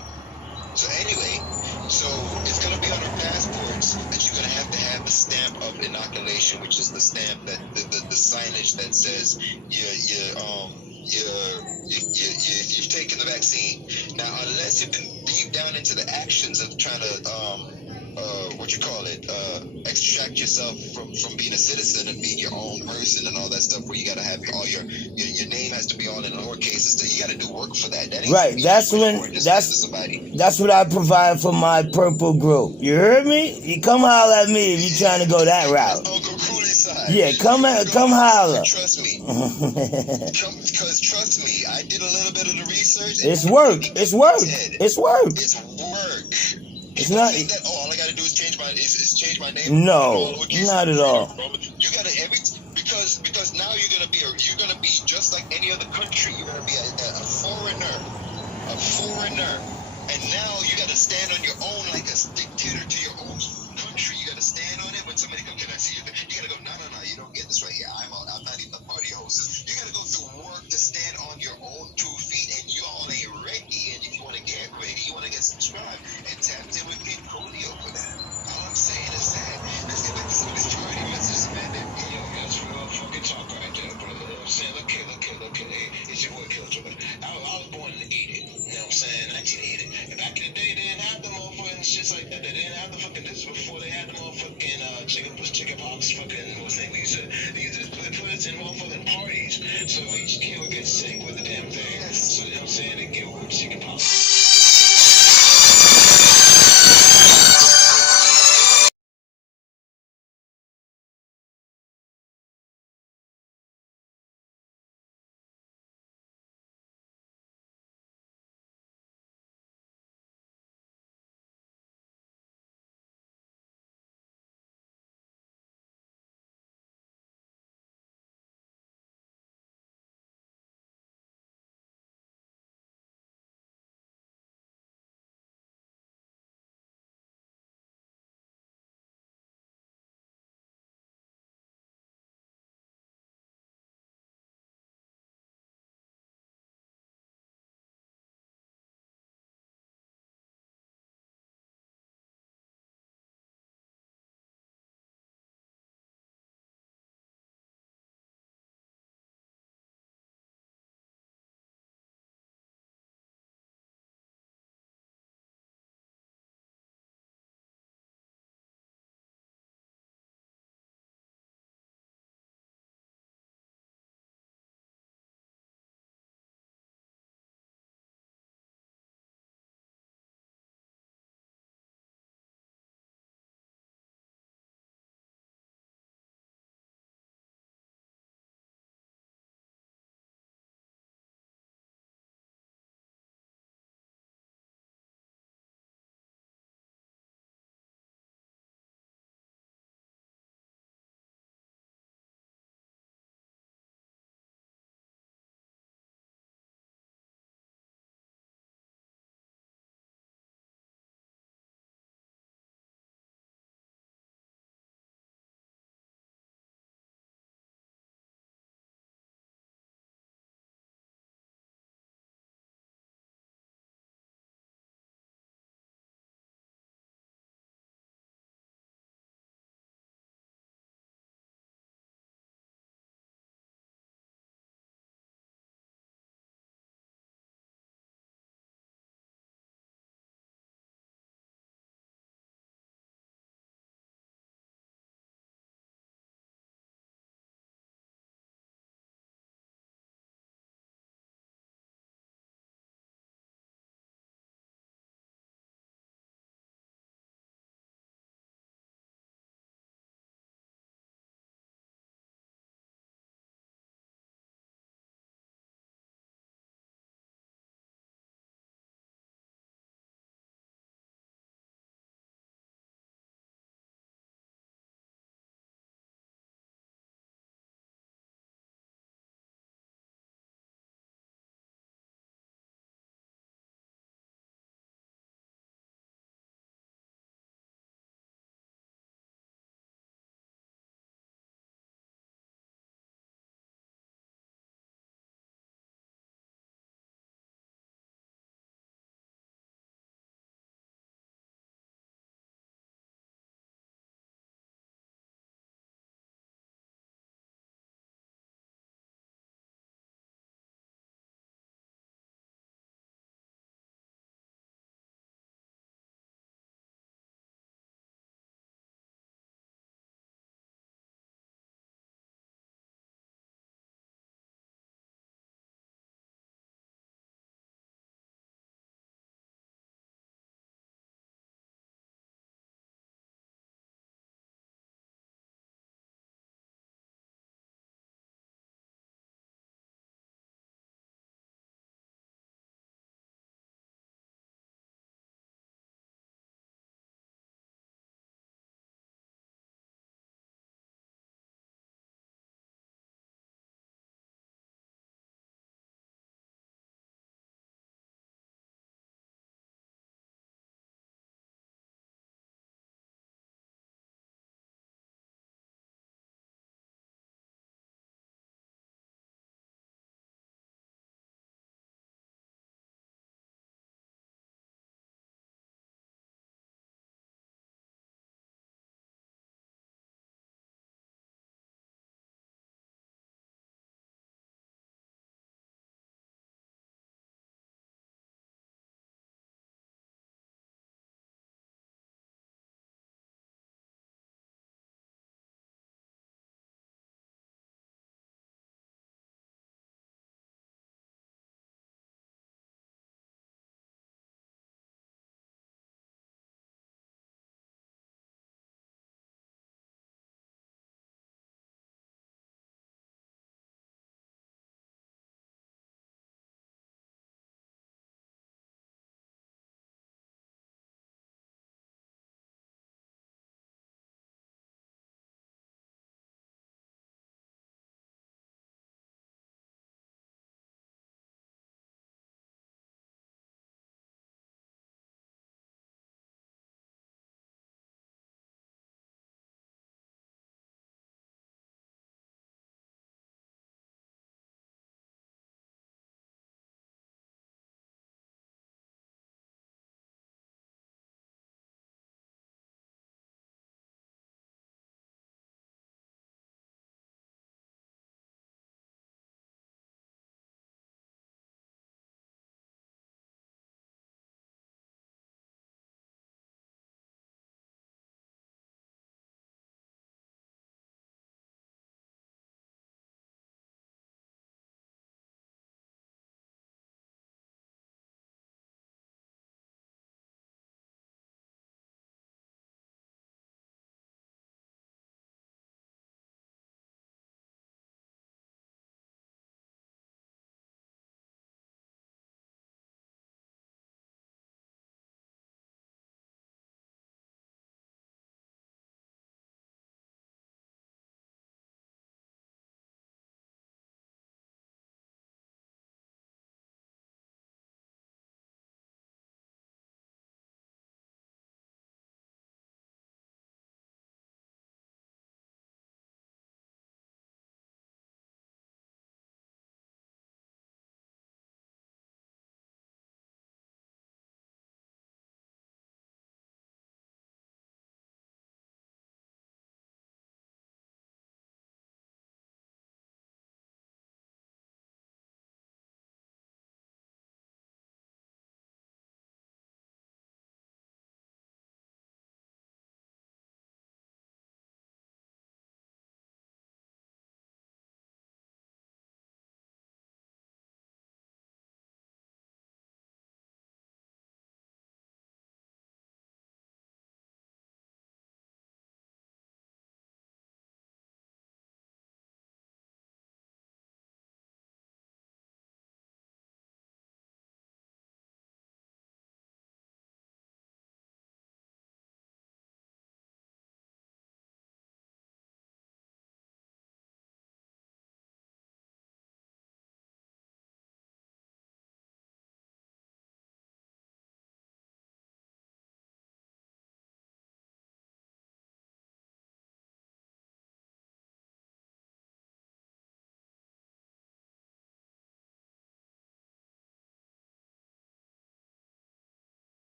So anyway, it's going to be on our passports that you're going to have the stamp of inoculation, which is the stamp that the signage that says you've taken the vaccine. Now, unless you've been deep down into the actions of trying to extract yourself from being a citizen and being your own person and all that stuff, where you got to have all your name has to be all in lowercase and stuff. You got to do work for that. Right. That's what I provide for my purple group. You heard me? You come holler at me if you're trying to go that route. Uncle Cooley's side. Yeah, come holler. Trust me. Because trust me, I did a little bit of the research. It's work. It's work. It's work. It's work. It's not. Think that, all I gotta do is change my name. No, not at all. You gotta because now you're gonna be just like any other country. You're gonna be a foreigner, and now you gotta stand on your own like a dictator to your own country. You gotta stand on it. When somebody comes, can I see you? You gotta go. No, you don't get this right here. I'm not even a party host. You gotta go through work to stand on your own 2 feet, and you all ain't ready. And if you want to get ready, you want to get subscribed and tapped in with King Cody over that. All I'm saying is that let's get back to some of these majority messages, man. back in the day, they didn't have the motherfucking shits like that. They didn't have the fucking, this was before they had the motherfucking chicken pox fucking, what's the name? They used to put us in motherfucking parties. So each kid would get sick with the damn thing. So, you know what I'm saying? They get chicken pox.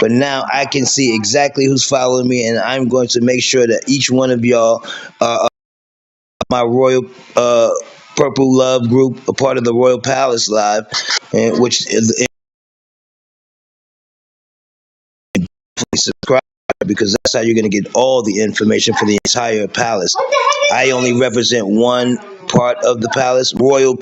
But now I can see exactly who's following me, and I'm going to make sure that each one of y'all are my Royal Purple Love group, a part of the Royal Palace Live, and which is subscribe, because that's how you're going to get all the information for the entire palace. I only represent one part of the palace, Royal.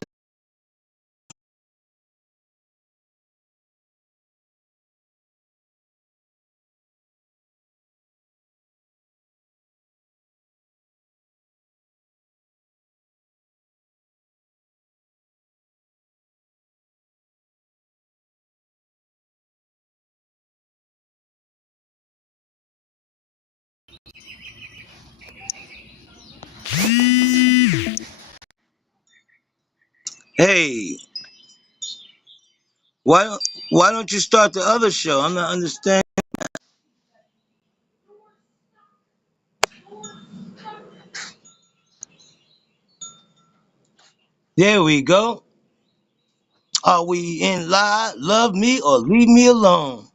Hey, why why don't you start the other show? I'm not understanding. There we go. Are we in live? Love me or leave me alone?